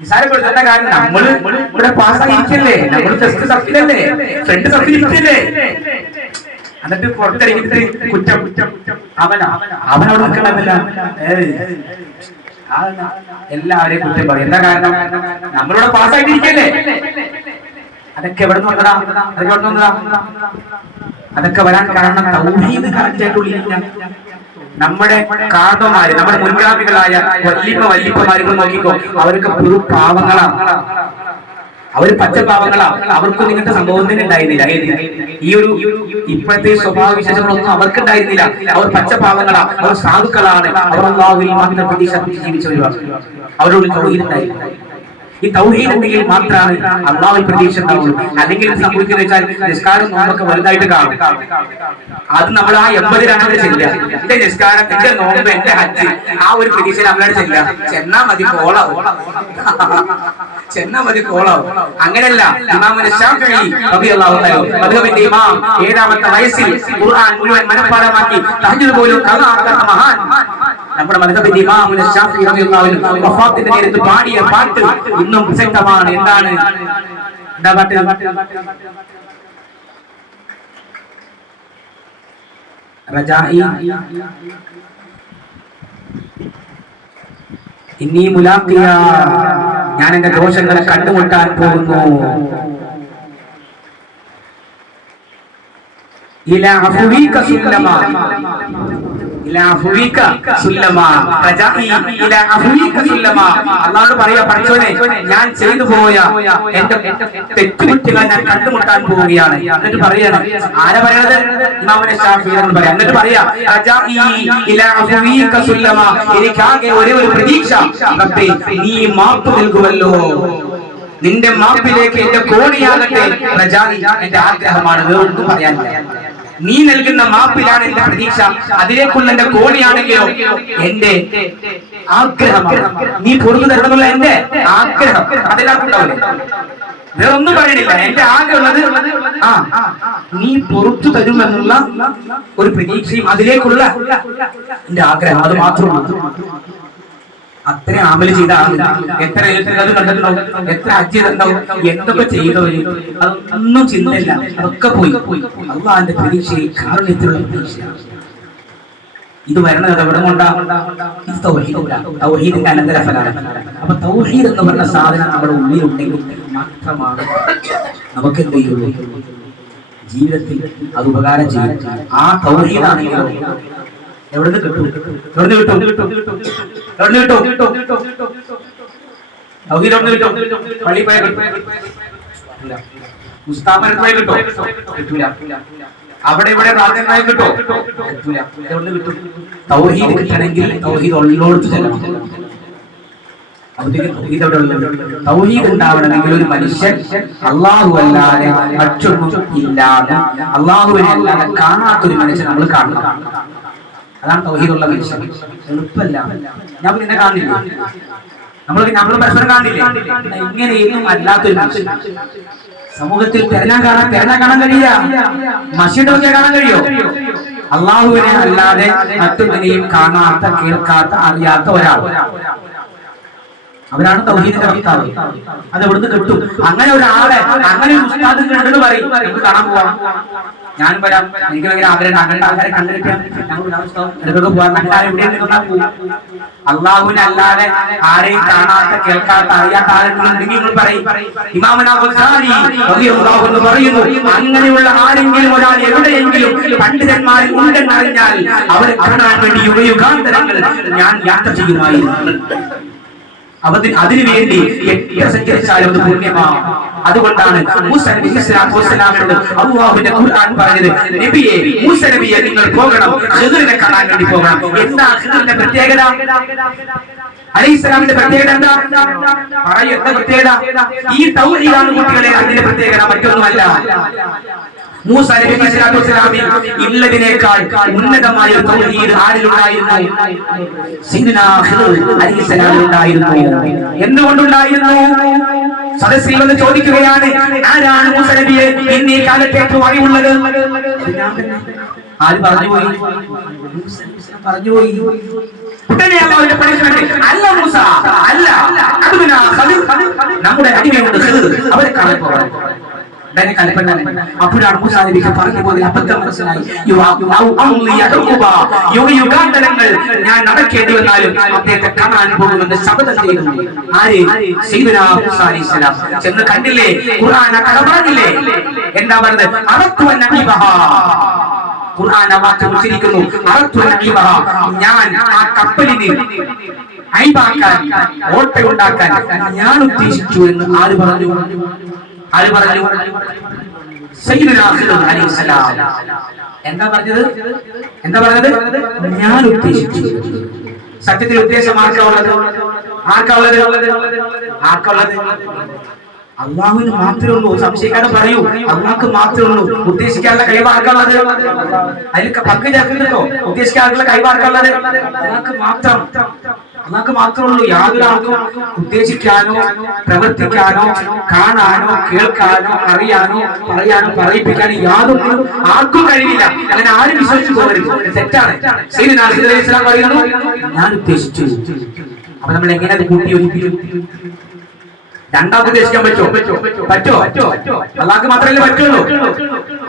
നിസാരപ്പെടുത്തേണ്ട കാര്യം? നമ്മള് ഇവിടെ പാസ്സായിരിക്കല്ലേ, നമ്മള് ടെസ്റ്റ് സർക്കിലല്ലേ, ഫ്രണ്ട് സർക്കിലിരിക്കല്ലേ. എന്നിട്ട് പുറത്തിറങ്ങിട്ട് കുറ്റം അവനവിടെ നിൽക്കണമെന്നില്ല, എല്ലാവരെയും കുറ്റം പറയും. എന്താ കാരണം? നമ്മളിവിടെ പാസ്സായിട്ടിരിക്കല്ലേ. അതൊക്കെ എവിടെ നിന്ന് വന്നതാ? അതൊക്കെ വരാൻ കാരണം തൗഹീദ് കറക്റ്റായിട്ടുള്ളില്ല. നമ്മുടെ കാർഡോമാര്, നമ്മുടെ മുൻഗാമികളായ വല്യപ്പമാരുകൾ നോക്കിക്കോ, അവർക്ക് ഒരു പാവങ്ങളാണ്, അവര് പച്ചപ്പാവങ്ങളാണ്. അവർക്കും ഇങ്ങനത്തെ സംഭവം തന്നെ ഉണ്ടായിരുന്നില്ല. ഈ ഒരു ഇപ്പോഴത്തെ സ്വഭാവ വിശേഷങ്ങളൊന്നും അവർക്ക് ഉണ്ടായിരുന്നില്ല. അവർ പച്ചപ്പാവങ്ങളാണ്, അവർ സാധുക്കളാണ്, അവർ അല്ലാഹുവിൽ മാത്രം പ്രതീക്ഷ ജീവിച്ചവരാണ്. അവരോട് തൗഹീദ് ഉണ്ടായിരുന്നു. ഈ തൗഹീദ് ഉണ്ടെങ്കിൽ മാത്രമാണ് അല്ലാഹുവിൽ പ്രതീക്ഷ ഉണ്ടാവുള്ളൂ. അല്ലെങ്കിൽ സംഭവിക്കുന്നത് വെച്ചാൽ നിസ്കാരം നോമ്പൊക്കെ വലുതായിട്ട് കാണും. അത് നമ്മൾ ആ 80 ചെല്ലുക. എന്റെ നിസ്കാരം, എന്റെ നോമ്പ്, എന്റെ ഹജ്ജ്, ആ ഒരു പ്രതീക്ഷയിൽ നമ്മളോട് ചെല്ലുക. ചെന്നാ മതി കോളാവും. അങ്ങനെയല്ല. ഇമാമുൽ ശാഫിഈ റളിയല്ലാഹു അൻഹു മദ്ഹബിന്റെ ഇമാം 7ാമത്തെ വയസ്സിൽ ഖുർആൻ മുഴുവൻ മനഃപ്പാഠമാക്കി തഹജ്ജുദ് പോലും ഖളാ ആക്കുന്ന മഹാൻ നമ്മുടെ മദ്ഹബിന്റെ ഇമാമുൽ ശാഫിഈ റളിയല്ലാഹു അൻഹു വഫാത്തിന്റെ നേരത്ത് പാടിയ പാട്ട് ഇന്നും പ്രസക്തമാണ്. എന്താണ് പാട്ട്? റജാഇ ഇന്നീ മുലാഖിയ, ഞാൻ എന്റെ ദോഷങ്ങളെ കണ്ടുമുട്ടാൻ പോകുന്നു. ഇലാ അഫ്വീക സുല്ലമ, അല്ലാഹു പറയാ, പഠിച്ചോനെ, ഞാൻ ചെയ്തു പോയ എന്റെ തെറ്റുകുറ്റങ്ങൾ ഞാൻ കണ്ടുമുട്ടാൻ പോവുകയാണ്. എന്നിട്ട് പറയാണ്, ആരാ പറയണത്? ഇമാമുൽ ശാഫിഈ എന്ന് പറയാം. എന്നിട്ട് പറയാ, എനിക്കാകെ ഒരേ ഒരു പ്രതീക്ഷ, റബ്ബേ നീ മാപ്പ് നൽകുമല്ലോ, നിന്റെ മാപ്പിലേക്ക് എന്റെ കോണിയാകട്ടെ. റജാഇ എന്റെ ആഗ്രഹമാണ്, വേറൊന്നും പറയാനില്ല. നീ നൽകുന്ന മാപ്പിലാണ് എന്റെ പ്രതീക്ഷ, അതിലേക്കുള്ള എന്റെ കോണിയാണെങ്കിലോ എന്റെ ആഗ്രഹമാണ്. നീ പുറത്തു തരണമെന്നുള്ള എന്റെ ആഗ്രഹം അതെല്ലാവർക്കും ഉണ്ടാവില്ല. വേറൊന്നും പറയണില്ല. എന്റെ ആഗ്രഹമുള്ളത് നീ പുറത്തു തരുമെന്നുള്ള ഒരു പ്രതീക്ഷയും അതിലേക്കുള്ള എന്റെ ആഗ്രഹം, അത് മാത്രമാണ്. അത്ര അമല് ചെയ്ത ആള് എത്ര അത് കണ്ടിട്ടുണ്ടാവും, എത്ര ഹജ്ജ് ചെയ്തിട്ടുണ്ടാവും, എന്തൊക്കെ ചെയ്തവര്, അതൊന്നും ചിന്തയില്ല. അതൊക്കെ പോയി. അല്ലാഹുവിന്റെ പ്രതീക്ഷയിൽ കാരുണ്യത്തിലുള്ള പ്രതീക്ഷയാണ്. ഇത് വരണത് എവിടെ കൊണ്ടാണ്? തൗഹീദിന്റെ അനന്തരഫലമാണ്. അപ്പൊ തൗഹീദ് എന്ന് പറഞ്ഞ സാധനം നമ്മുടെ ഉള്ളിലുണ്ടെങ്കിൽ മാത്രമാണ് നമുക്ക് എന്ത് ചെയ്യുള്ളൂ, ജീവിതത്തിൽ അത് ഉപകാരം ചെയ്യും. ആ തൗഹീദാണെങ്കിലോ എവിടുന്ന് കിട്ടും? പള്ളി പോയാൽ മുസ്താഫരത്തായി കിട്ടോ? കിട്ടൂല. അവിടെ ഇവിടെ പ്രാർത്ഥനയായി കിട്ടോ? കിട്ടൂല. എവിടുന്ന് കിട്ടും? തൗഹീദ് കിട്ടണമെങ്കിൽ തൗഹീദ് ഉള്ളോടത്ത് ചെല്ലണം. തൗഹീദ് ഉണ്ടാവണമെങ്കിൽ ഒരു മനുഷ്യൻ അള്ളാഹു അല്ലാതെ മറ്റൊന്നും ഇല്ലാതെ അള്ളാഹുവിനെ അല്ലാതെ കാണാത്തൊരു മനുഷ്യൻ നമ്മൾ കാണണം. അതാണ് തൗഹീദുള്ള മനുഷ്യൻ. എളുപ്പമല്ല. ഞാൻ നിന്നെ കാണില്ല, നമ്മൾ പരസ്പരം കാണില്ല. ഇങ്ങനെയൊന്നും അല്ലാത്തൊരു മനുഷ്യൻ സമൂഹത്തിൽ തെരഞ്ഞാൻ കാണാൻ കഴിയില്ല. മസ്ജിദൊക്കെ കാണാൻ കഴിയോ? അള്ളാഹുവിനെ അല്ലാതെ മറ്റൊന്നിനെയും കാണാത്ത, കേൾക്കാത്ത, അറിയാത്ത ഒരാൾ, അവരാണ് തൗഹീദിന്റെ വക്താവ്. അത് എവിടുന്ന് കിട്ടും? അങ്ങനെ ഒരാളെ, അങ്ങനെ ഒരു ഉസ്താദ് കണ്ടെന്ന് പറയും, നമുക്ക് കാണാൻ പോവാം. ഞാനും വരാം, എനിക്ക് ഭയങ്കര ആഗ്രഹം. അങ്ങനത്തെ ആൾക്കാരെ കണ്ടിരിക്കാം. ഞങ്ങൾ ഇടയ്ക്കൊക്കെ പോവാം. അള്ളാഹുവിനെ അല്ലാതെ ആരെയും കാണാത്ത, കേൾക്കാത്ത, അറിയാത്ത ആരെങ്കിലും നിങ്ങൾ പറയും. ഇമാമുന ഗസാലി റളിയല്ലാഹു അൻഹു പറയുന്നു, അങ്ങനെയുള്ള ആരെങ്കിലും ഒരാൾ എവിടെയെങ്കിലും പണ്ഡിതന്മാരിൽ ഉണ്ടെന്നറിഞ്ഞാൽ അവരെ കാണാൻ വേണ്ടി യുഗയുഗാന്തരങ്ങൾ ഞാൻ യാത്ര ചെയ്യുമായിരുന്നു. അതിനുവേണ്ടി എത്ര സഞ്ചരിച്ചാലും അത് പുണ്യമാണ്. അതുകൊണ്ടാണ് മൂസ നബി സ്വല്ലല്ലാഹു അലൈഹി വസല്ലമയോട് അല്ലാഹുവിന്റെ ഖുർആൻ പറഞ്ഞത്, നബിയെ, മൂസ നബിയെ നിങ്ങൾ പോകണം, ഖിദ്റിനെ കാണാൻ വേണ്ടി പോകണം. എന്താ ഖിദ്റിന്റെ പ്രത്യേകത? അലൈഹിസ്സലാമിന്റെ പ്രത്യേകത എന്താ? പറയൂ, എന്താ പ്രത്യേകത? ഈ തൗഹീദാണ് കുട്ടികളെ അതിന്റെ പ്രത്യേകത, മറ്റൊന്നുമല്ല. മൂസ നബി സ്വല്ലല്ലാഹു അലൈഹി വസല്ലം ഇല്ലതിനേക്കാൾ ഉന്നതമായ തൗഹീദ് ആരിലുണ്ടായിരുന്നു? സയ്യിദുനാ ഖിദ്ർ അലൈഹിസ്സലാമിലുണ്ടായിരുന്നു. എന്തുകൊണ്ടുണ്ടായിരുന്നു? സദസ്സിൽ വന്ന് ചോദിക്കുകയാണ്, ആരാണ് മൂസ നബിയെ ഇന്നീ കാലത്തേക്ക് അറിവുള്ളത്? ആര് പറഞ്ഞുപോയി? പറഞ്ഞുപോയി. ഉടനെ അല്ലാഹുവിന്റെ പണിഷ്മെന്റ്, അല്ല മൂസ, അല്ല, നമ്മുടെ അടിമയുണ്ട് ഖിദ്ർ, അവരെ കാണാൻ പോകണം. അപ്പോഴാണ് മൂസാ നബിക്ക് പറഞ്ഞു പോലെ അബദ്ധം മനസ്സിലായി. യുഗയുഗാന്തരങ്ങൾ ഞാൻ നടക്കേണ്ടി വന്നാലും അദ്ദേഹത്തെ കാണാൻ പോകുമെന്ന് ശപഥം ചെയ്തു. ആര്? സയ്യിദുനാ മൂസ അലൈഹിസ്സലാം. ചെന്ന് കണ്ടില്ലേ? ഖുർആൻ കഥ പറഞ്ഞില്ലേ? എന്താ പറഞ്ഞത്? ഖുർആൻ ആ വാക്ക് ഉച്ചരിക്കുന്നു, ഞാൻ ആ കപ്പലിന് ഐബാക്കാൻ, ഓട്ടയുണ്ടാക്കാൻ ഞാൻ ഉദ്ദേശിച്ചു എന്ന് ആര് പറഞ്ഞു? ആര് പറഞ്ഞു? സയ്യിദുനാ ഖിദ്ർ അലൈഹിസ്സലാം. എന്താ പറഞ്ഞത്? ഞാൻ ഉദ്ദേശിച്ചു. സത്യത്തിൽ ഉദ്ദേശം ആർക്കുള്ളത്? അള്ളാഹുവിന് മാത്രമേ ഉള്ളൂ. സംശയിക്കാതെ പറയൂ, അള്ളാഹ്ക്ക് മാത്രമേ ഉള്ളൂ. ഉദ്ദേശിക്കാനുള്ള കഴിവാർക്കുള്ളത്? അതിൽ പങ്ക് ചേർക്കുന്നുണ്ടോ? ഉദ്ദേശിക്കാനുള്ള കഴിവാർക്കുള്ളത്? അള്ളാഹ്ക്ക് മാത്രമേ ഉള്ളൂ. യാതൊരു ആൾക്കും ഉദ്ദേശിക്കാനോ, പ്രവർത്തിക്കാനോ, കാണാനോ, കേൾക്കാനോ, അറിയാനോ, പറയാനോ, പറയിപ്പിക്കാനോ യാതൊരു ആർക്കും കഴിയില്ല. അങ്ങനെ ആരും വിശ്വസിച്ചു പോകരുത്, തെറ്റാണ്. സയ്യിദുനാ ഖിദ്ർ അലൈഹിസ്സലാം പറയുന്നു, ഞാൻ ഉദ്ദേശിച്ചു. അപ്പൊ നമ്മൾ എങ്ങനെ അത് കൂട്ടി യോജിപ്പിക്കും? രണ്ടാമത് ഉദ്ദേശിക്കാൻ പറ്റോ? അള്ളാഹ്ക്ക് മാത്രമല്ലേ പറ്റുള്ളൂ.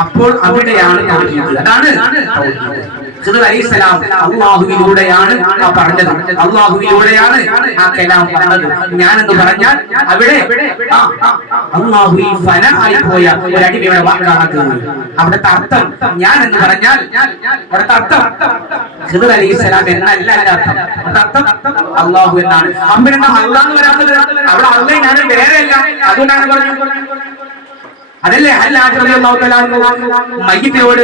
അപ്പോൾ അവിടെയാണ് അതാണ് ഖിദ്ർ അലൈഹിസ്സലാം അള്ളാഹുവിലൂടെയാണ് പറഞ്ഞത്. അള്ളാഹുവിലൂടെയാണ് ആ കലാം പറഞ്ഞത്. ഞാനെന്ന് പറഞ്ഞാൽ അവിടെ അള്ളാഹുവിൽ ഫനായി പോയ ഒരു അടിമയുടെ വാക്കാണ്. അവിടുത്തെ അർത്ഥം ഞാൻ എന്ന് പറഞ്ഞാൽ അവിടുത്തെ അർത്ഥം ഖിദ്ർ അലൈഹിസ്സലാം എന്നല്ല അർത്ഥം. അവിടുത്തെ അർത്ഥം അള്ളാഹു എന്നാണ്. അവിടെ അള്ളാഹ് എന്ന് വരാത്തത് അവിടെ അള്ളാഹ് ഞാൻ വേറെയല്ല. അതുകൊണ്ടാണ് പറഞ്ഞത്. അതല്ലേ മയ്യിത്തിനോട്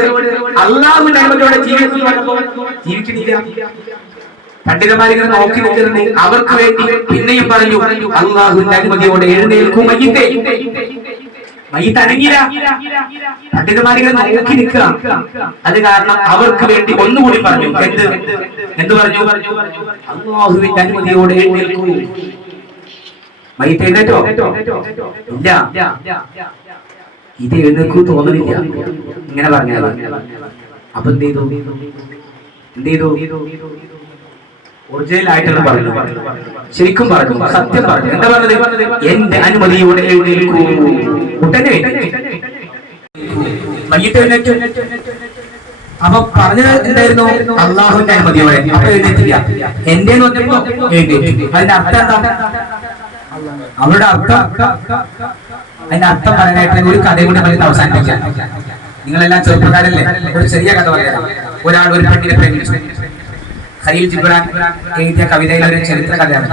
അള്ളാഹുവിന്റെ അനുമതിയോടെ ജീവിക്കുന്നില്ല. പണ്ഡിതന്മാരിങ്ങനെ നോക്കി നിൽക്കുന്നുണ്ട്. അവർക്ക് വേണ്ടി പിന്നെയും പറഞ്ഞു, അള്ളാഹുവിന്റെ അനുമതിയോടെ എഴുന്നേൽക്കും മയ്യിത്തെ. മയ്യിത്ത് അനങ്ങില്ല. പണ്ഡിതന്മാരിങ്ങനെ നോക്കി നിൽക്കുക. അത് കാരണം അവർക്ക് വേണ്ടി ഒന്നുകൂടി പറഞ്ഞു. എന്ത് പറഞ്ഞു? അള്ളാഹുവിന്റെ അനുമതിയോടെ എഴുന്നേൽക്കൂ. മയ്യിത്ത് എഴുന്നേറ്റോ? ഇല്ല. ഇത് എഴുന്നേൽക്കൂ തോന്നുന്നില്ല. ഇങ്ങനെ പറഞ്ഞാൽ അപ്പൊ എന്ത് ചെയ്തു? ഒറിജിനലായിട്ടാണ് പറഞ്ഞു. ശരിക്കും പറഞ്ഞു, സത്യം പറഞ്ഞു. എന്താ പറഞ്ഞത്? എന്റെ അനുമതിയോടെ എഴുന്നേൽക്കൂ. ഉടനെ മയ്യിത്ത് എഴുന്നേറ്റു. അപ്പൊ പറഞ്ഞത് എന്തായിരുന്നു? അള്ളാഹുവിന്റെ അനുമതിയോടെ. അപ്പൊ എഴുന്നേറ്റില്ല. എന്റെ പറഞ്ഞപ്പോ എഴുന്നേറ്റു. അതിന്റെ അർത്ഥം എന്താ? അവരുടെ അതിന്റെ അർത്ഥം പറയാനായിട്ട് ഒരു കഥയും കൂടി നമുക്ക് അവസാനിപ്പിക്കാം. നിങ്ങളെല്ലാം ചെറുപ്പക്കാരല്ലേ? ഒരു ചെറിയ കഥ പറയാം. ഒരാൾ ഒരു പെണ്ണിനെ പ്രേമിച്ചു. ഖലീൽ ജിബ്രാൻ എഴുതിയ കവിതയിലെ ഒരു ചരിത്ര കഥയാണ്.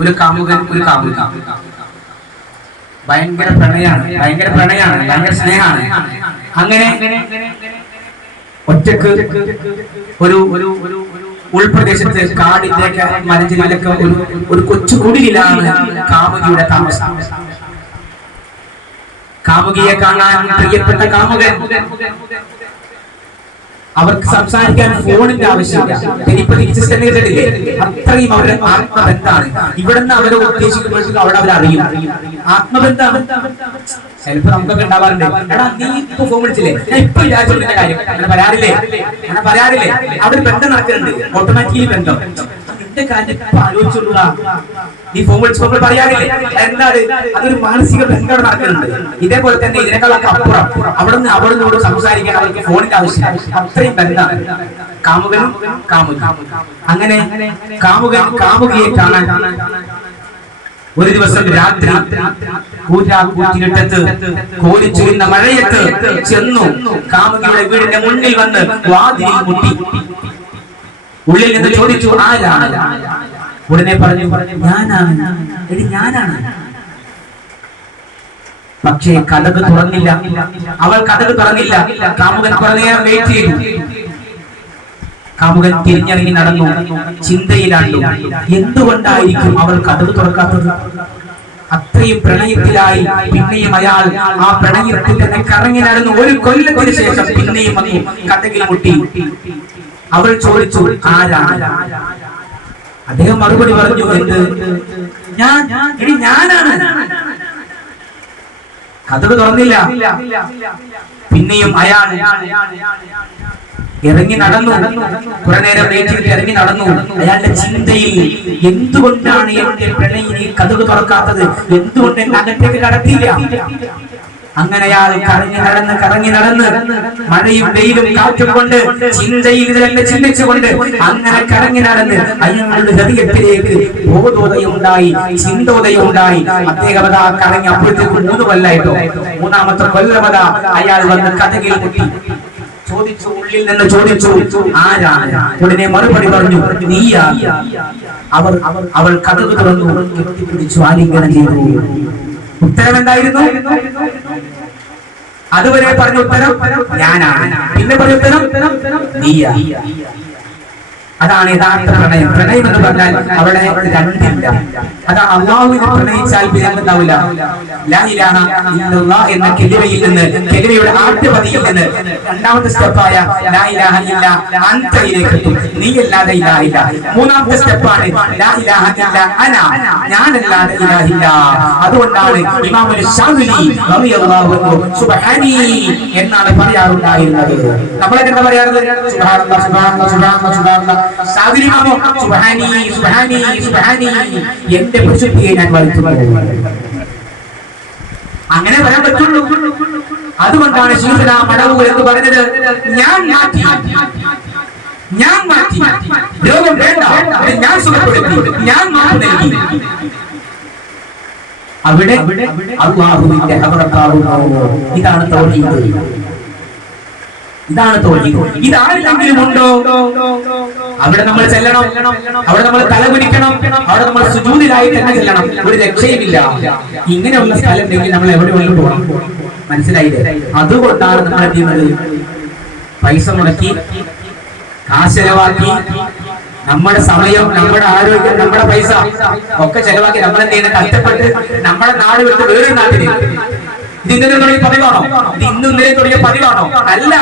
ഒരു കാമുകൻ ഒരു കാമുക, ഭയങ്കര പ്രണയാണ്, ഭയങ്കര സ്നേഹമാണ്. അങ്ങനെ ഒറ്റക്ക് ഒരു ഉൾപ്രദേശത്ത് കാടിന്റെയൊക്കെ മലഞ്ചെരിവിലൊക്കെ ഒരു കൊച്ചു കുടിലാണ് കാമുകിയുടെ താമസം. കാമുകിയെ കാണാൻ പ്രിയപ്പെട്ട കാമുകൻ, അവർക്ക് സംസാരിക്കാൻ ഫോണിന്റെ ആവശ്യമില്ല. അത്രയും അവരുടെ ആത്മബന്ധാണ്. ഇവിടുന്ന് അവരെ ഉദ്ദേശിക്കുമ്പോഴേക്കും അവിടെ അവരറിയും ആത്മബന്ധം. ചിലപ്പോ നമുക്കൊക്കെ ഉണ്ടാവാറുണ്ട്, എടാ നീ ഇപ്പൊ ഫോൺ വിളിച്ചില്ലേ, ഞാൻ ഇപ്പൊ വിചാരിച്ചതിന്റെ കാര്യം അങ്ങനെ പറയാറില്ലേ. അവർ ബന്ധം നടക്കുന്നുണ്ട്, ഓട്ടോമാറ്റിക്കലി ബന്ധം. നിന്റെ കാര്യം ഇപ്പൊ ആലോചിച്ചുള്ള നീ ഫോൺ വിളിച്ചപ്പോൾ പറയാറില്ലേ, എന്താണ് അതൊരു മാനസിക ബന്ധം നടക്കുന്നുണ്ട്. ഇതേപോലെ തന്നെ ഇതിനേക്കാളൊക്കെ അപ്പുറം അവിടുന്നോട് സംസാരിക്കാൻ അവർക്ക് ഫോണിന്റെ ആവശ്യം. അത്രയും ബന്ധം കാമുകനും കാമുകി. അങ്ങനെ കാമുകൻ കാമുകിയെ കാണാൻ ഒരു ദിവസം രാത്രി കൂറ്റിനിട്ടത്ത് കോരിച്ചൊരിയുന്ന മഴയത്ത് ചെന്നു. കാമുകിയുടെ വീടിന്റെ മുന്നിൽ വന്ന് വാതിലിൽ മുട്ടി. ഉള്ളിൽ നിന്ന് ചോദിച്ചു, ആരാണ്? ഉടനെ പറഞ്ഞു, ഞാനാണ്. പക്ഷേ കതക് തുറന്നില്ല. അവൾ കതക് തുറന്നില്ല. കാമുകൻ കുറേ നേരം വെയിറ്റ് ചെയ്തു. കാമുകൻ തിരിഞ്ഞിറങ്ങി നടന്നു. ചിന്തയിലാണ്ടു, എന്തുകൊണ്ടായിരിക്കും അവൾ കതക് തുറക്കാത്തത്? അത്രയും പ്രണയത്തിലായി. പിന്നെയും അയാൾ ആ പ്രണയത്തിൽ തന്നെ കറങ്ങി നടന്നു. ഒരു കൊല്ലത്തിന് ശേഷം പിന്നെയും വന്നു കതകിൽ മുട്ടി. അവൾ ചോദിച്ചു, ആരാണ്? അദ്ദേഹം മറുപടി പറഞ്ഞു, എന്ത്? ഞാനാണ്. കതക് തുറന്നില്ല. പിന്നെയും അയാൾ ഇറങ്ങി നടന്നു. കുറെ നേരം ഇറങ്ങി നടന്നു. അയാളുടെ ചിന്തയിൽ, എന്തുകൊണ്ടാണ് എന്റെ പ്രണയിനി കതക് തുറക്കാത്തത്? എന്തുകൊണ്ട് എന്നെ അകത്തേക്ക് കടത്തിയില്ല? അങ്ങനെ അയാൾ കറങ്ങി നടന്ന് മഴയും വെയിലും കാറ്റും കൊണ്ട് ചിന്തയിൽ ഇതിലെല്ലാം ചിന്തിച്ചുകൊണ്ട് അങ്ങനെ കറങ്ങി നടന്ന് അയാളുടെ ഹൃദയത്തിലേക്ക് ബോധോദയം ഉണ്ടായി, ചിന്തോദയം ഉണ്ടായി. അദ്ദേഹം അതാ കറങ്ങി അപ്പോഴത്തേക്ക് 3 കൊല്ലായിട്ടോ. 3ാമത്തെ കൊല്ലമത അയാൾ വന്ന് കതകിൽ മുട്ടി. ചോദിച്ചു, ഉള്ളിൽ നിന്ന് ചോദിച്ചു, ആരാണ്? ഉടനെ മറുപടി പറഞ്ഞു, നീയാ. അവൾ കതക് തുറന്നു, കെട്ടിപ്പിടിച്ചു ആലിംഗനം ചെയ്തു. ഉത്തരം എന്തായിരുന്നു? അതുവരെ പറഞ്ഞ ഉത്തരം ഞാനാണ്. പിന്നെ പറഞ്ഞ ഉത്തരം നീയാ. അതാണ് യഥാർത്ഥ പ്രണയം. പ്രണയം എന്ന് പറഞ്ഞാൽ അവിടെ രണ്ടില്ല. അതാണ് അള്ളാഹുവിനെ പ്രണയിച്ചാൽ പിന്നെന്താവില്ല. ലാ ഇലാഹ ഇല്ലല്ലാഹ് എന്ന കെലിമയിൽ നിന്ന്, കെലിമയുടെ ആദ്യപദിയിൽ നിന്ന് രണ്ടാമത്തെ സ്റ്റെപ്പായ ലാ ഇലാഹ ഇല്ല അൻതയിലേക്ക് എത്തും. നീയല്ലാതെ ഇലാഹില്ല. 3ാമത്തെ സ്റ്റെപ്പാണ് ലാ ഇലാഹ ഇല്ല അന, ഞാനല്ലാതെ ഇലാഹില്ല. അതുകൊണ്ടാണ് ഇമാം ശാഫിഈ റളിയല്ലാഹു അൻഹു സുബ്ഹാനി എന്നാണ് പറയാറുണ്ടായിരുന്നത്. നമ്മളൊക്കെ എന്താ പറയാറുള്ളത്? സുബ്ഹാനല്ലാഹ് സുബ്ഹാനല്ലാഹ് സുബ്ഹാനല്ലാഹ് സുബ്ഹാനല്ലാഹ്. എന്റെ പരിശുദ്ധിയെ ഞാൻ വാഴ്ത്തുന്നു. അങ്ങനെ വരാൻ പറ്റുള്ളൂ. അതുകൊണ്ടാണ് ശീതല മടവൂർ എന്ന് പറഞ്ഞത്, ഞാൻ മാറ്റി, രോഗം വേണ്ട, ഞാൻ സുഖപ്പെടുത്തി, ഞാൻ മാറ്റി നൽകി. അവിടെ അല്ലാഹുവിന്റെ ഹദറത്താവുന്നു. ഇതാണ് തൗഹീദ്. ഇതാരെങ്കിലും ഉണ്ടോ? അവിടെ നമ്മൾ ചെല്ലണം, അവിടെ നമ്മൾ തലകുനിക്കണം, അവിടെ നമ്മൾ സുജൂദിലായി തന്നെ ചെല്ലണം. ഒരു രക്ഷയുമില്ല. ഇങ്ങനെയുള്ള സ്ഥലം ഉണ്ടെങ്കിൽ നമ്മൾ എവിടെ വേണമെങ്കിലും പോകണം. മനസ്സിലായില്ലേ? അതുകൊണ്ടാണ് നമ്മൾ ചെയ്യുന്നത്. പൈസ മുടക്കി, കാശ് ചെലവാക്കി, നമ്മുടെ സമയം, നമ്മുടെ ആരോഗ്യം, നമ്മുടെ പൈസ ഒക്കെ ചെലവാക്കി നമ്മൾ എന്ത് ചെയ്യുന്നത്? കഷ്ടപ്പെട്ട് നമ്മുടെ നാട് വിട്ട് വേറെ നാട്ടിൽ. ഇതിന്നലെ തുടങ്ങിയ പതിവാണോ? ഇത് ഇന്നലെ തുടങ്ങിയ പതിവാണോ? അല്ല.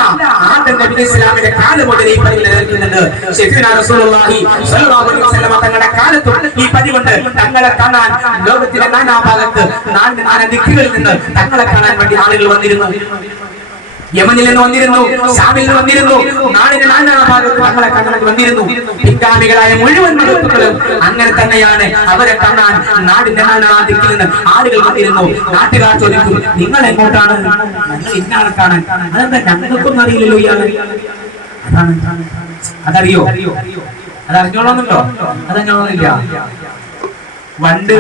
ആദ്യം നബി ഇസ്ലാമിന്റെ കാലം മുതൽ ഈ പതിവ് നിലനിൽക്കുന്നുണ്ട്. ശഫീഉനാ റസൂലുള്ളാഹി സ്വല്ലല്ലാഹു അലൈഹി വസല്ലം തങ്ങളുടെ കാലത്തും ഈ പതിവുണ്ട്. തങ്ങളെ കാണാൻ ലോകത്തിലെ നാനാഭാഗത്ത് നാനാ ദിക്കുകളിൽ നിന്ന് തങ്ങളെ കാണാൻ വേണ്ടി ആളുകൾ വന്നിരുന്നു. യമനിൽ നിന്ന് വന്നിരുന്നു, ശാമിൽ നിന്ന് വന്നിരുന്നു, നാടിന്റെ നാനാഭാഗത്ത് തങ്ങളെ കാണാൻ വന്നിരുന്നു. പിൻഗാമികളായ മുഴുവൻ മതസ്ഥരും അങ്ങനെ തന്നെയാണ്. അവരെ കാണാൻ നാടിന്റെ നാനാദിക്കിൽ നിന്ന് ആളുകൾ വന്നിരുന്നു. നാട്ടുകാർ ചോദിക്കും, നിങ്ങൾ എങ്ങോട്ടാണ്? ഞങ്ങൾ ഇന്നാളെ കാണാൻ. അതെന്താ? ഞങ്ങൾക്കൊന്നും അറിയില്ലല്ലോ ഇയാളെ. അതറിയോ? അതറിഞ്ഞോളന്നുണ്ടോ? അതറിഞ്ഞോളന്നില്ല. വണ്ട്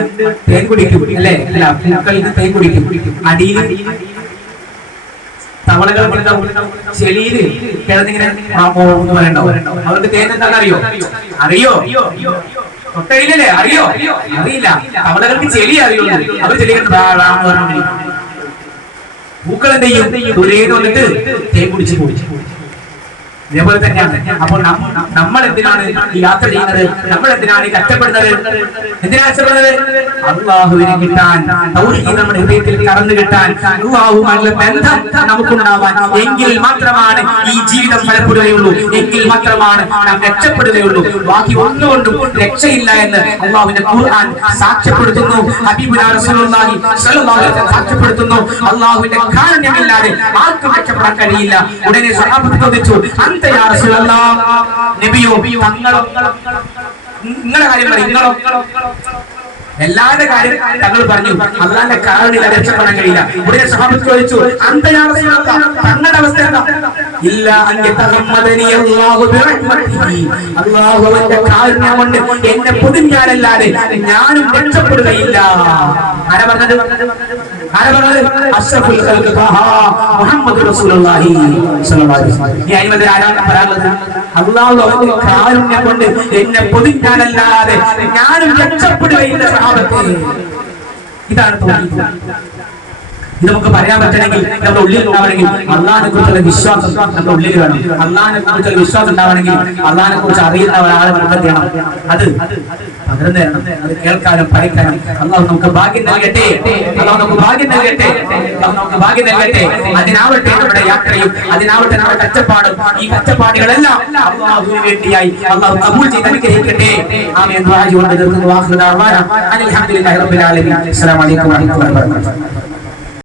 തേൻ കുടിക്കും അല്ലേ? അല്ല, പൂക്കളിൽ തേൻ കുടിക്കും. അടിയിൽ തവളകൾ ചെളിയിൽ കിടന്നിങ്ങനെ എന്ന് പറയണ്ടാവും. അവർക്ക് തേൻ എന്താണെന്ന് അറിയോ? തൊട്ടയിലല്ലേ? അറിയില്ല. തവളകൾക്ക് ചെളി അറിയുള്ളൂ. അവർ ചെളി പൂക്കൾ എന്ത് ചെയ്യും? ദൂരേന്ന് വന്നിട്ട് തേൻ കുടിച്ച് ഇതേപോലെ തന്നെയാണ്. അപ്പോൾ നമ്മൾ എന്തിനാണ് ഈ യാത്ര ചെയ്യുന്നത്? നമ്മൾ എന്തിനാണ് ഈ കഷ്ടപ്പെടുന്നത്? എന്തിനാണ് കഷ്ടപ്പെടുന്നത്? അള്ളാഹുവിനെ കിട്ടാൻ, തൗഹീദ് നമ്മുടെ ഹൃദയത്തിൽ കടന്നു കിട്ടാൻ, അള്ളാഹുവുമായുള്ള ബന്ധം നമുക്കുണ്ടാവാൻ. എങ്കിൽ മാത്രമാണ് ഈ ജീവിതം ഫലപ്പെടുകയുള്ളൂ. എങ്കിൽ മാത്രമാണ് നാം രക്ഷപ്പെടുകയുള്ളൂ. ബാക്കി ഒന്നുകൊണ്ടും രക്ഷയില്ല എന്ന് അള്ളാഹുവിന്റെ ഖുർആൻ സാക്ഷ്യപ്പെടുത്തുന്നു. ഹബീബുനാ റസൂലുള്ളാഹി സ്വല്ലല്ലാഹു അലൈഹി വസല്ലം സാക്ഷ്യപ്പെടുത്തുന്നു. അള്ളാഹുവിന്റെ കാരുണ്യമില്ലാതെ ആർക്കും രക്ഷപ്പെടാൻ കഴിയില്ല. ഉടനെ സ്വഹാബത്ത് ചോദിച്ചു, യാ റസൂലല്ലാഹ്, നബിയോ നിങ്ങളുടെ കാര്യം നിങ്ങളോ? എല്ലാവരുടെ കാര്യം തങ്ങൾ പറഞ്ഞു. അള്ളാന്റെ കാരുണ്യം രക്ഷപ്പെടാൻ കഴിയില്ല. ഉടനെ സ്വഹാബത്ത് ചോദിച്ചു, യാ റസൂലല്ലാഹ്, തങ്ങളുടെ അവസ്ഥ എന്താ? ഇല്ല അൻ യതഗമ്മദനി അല്ലാഹു ബിറഹ്മതിഹി, അല്ലാഹു അവന്റെ കാരുണ്യം കൊണ്ട് എന്നെ പൊതിഞ്ഞാലല്ലാതെ ഞാനും രക്ഷപ്പെടുകയില്ല. ആരാ പറഞ്ഞത്? അഷ്റഫുൽ ഖൽഖ് മുഹമ്മദ് റസൂലുള്ളാഹി സ്വല്ലല്ലാഹു അലൈഹി വസല്ലം. ഈ അയ്മദ് ആരാണ് പറയാനുള്ളത്? അല്ലാഹു അവന്റെ കാരുണ്യം കൊണ്ട് എന്നെ പൊതിഞ്ഞാലല്ലാതെ ഞാനും രക്ഷപ്പെടുകയില്ല സഹാബത്തേ. ഇതാണ് തൗഹീദ്. ഇത് നമുക്ക് പറയാൻ പറ്റണമെങ്കിൽ നമ്മുടെ ഉള്ളിൽ ഉണ്ടാവണമെങ്കിൽ അള്ളാഹിനെ കുറിച്ചുള്ള വിശ്വാസം നമ്മുടെ ഉള്ളിൽ വേണം. അള്ളാഹിനെ കുറിച്ചുള്ള വിശ്വാസം ഉണ്ടാവണമെങ്കിൽ അള്ളാഹിനെ കുറിച്ച് അറിയുന്ന ഒരാളെ കണ്ടെത്തണം. അത് പകർന്നു തരണം. അത് കേൾക്കാനും പഠിക്കാനും അള്ളാഹു നമുക്ക് ഭാഗ്യം നൽകട്ടെ. അതിനാവട്ടെ നമ്മുടെ യാത്രയും, അതിനാവട്ടെ നമ്മുടെ കച്ചപ്പാടും. ഈ കച്ചപ്പാടുകളെല്ലാം അള്ളാഹുവിന് വേണ്ടിയായി അള്ളാഹു ഖബൂൽ ചെയ്ത് അനുഗ്രഹിക്കട്ടെ. ആമീൻ. ദുആ ചെയ്തുകൊണ്ട് നിർത്തുന്നു. അൽഹംദുലില്ലാഹി റബ്ബിൽ ആലമീൻ. അസ്സലാമു അലൈക്കും വറഹ്മത്തുള്ളാഹി വബറകാതുഹു.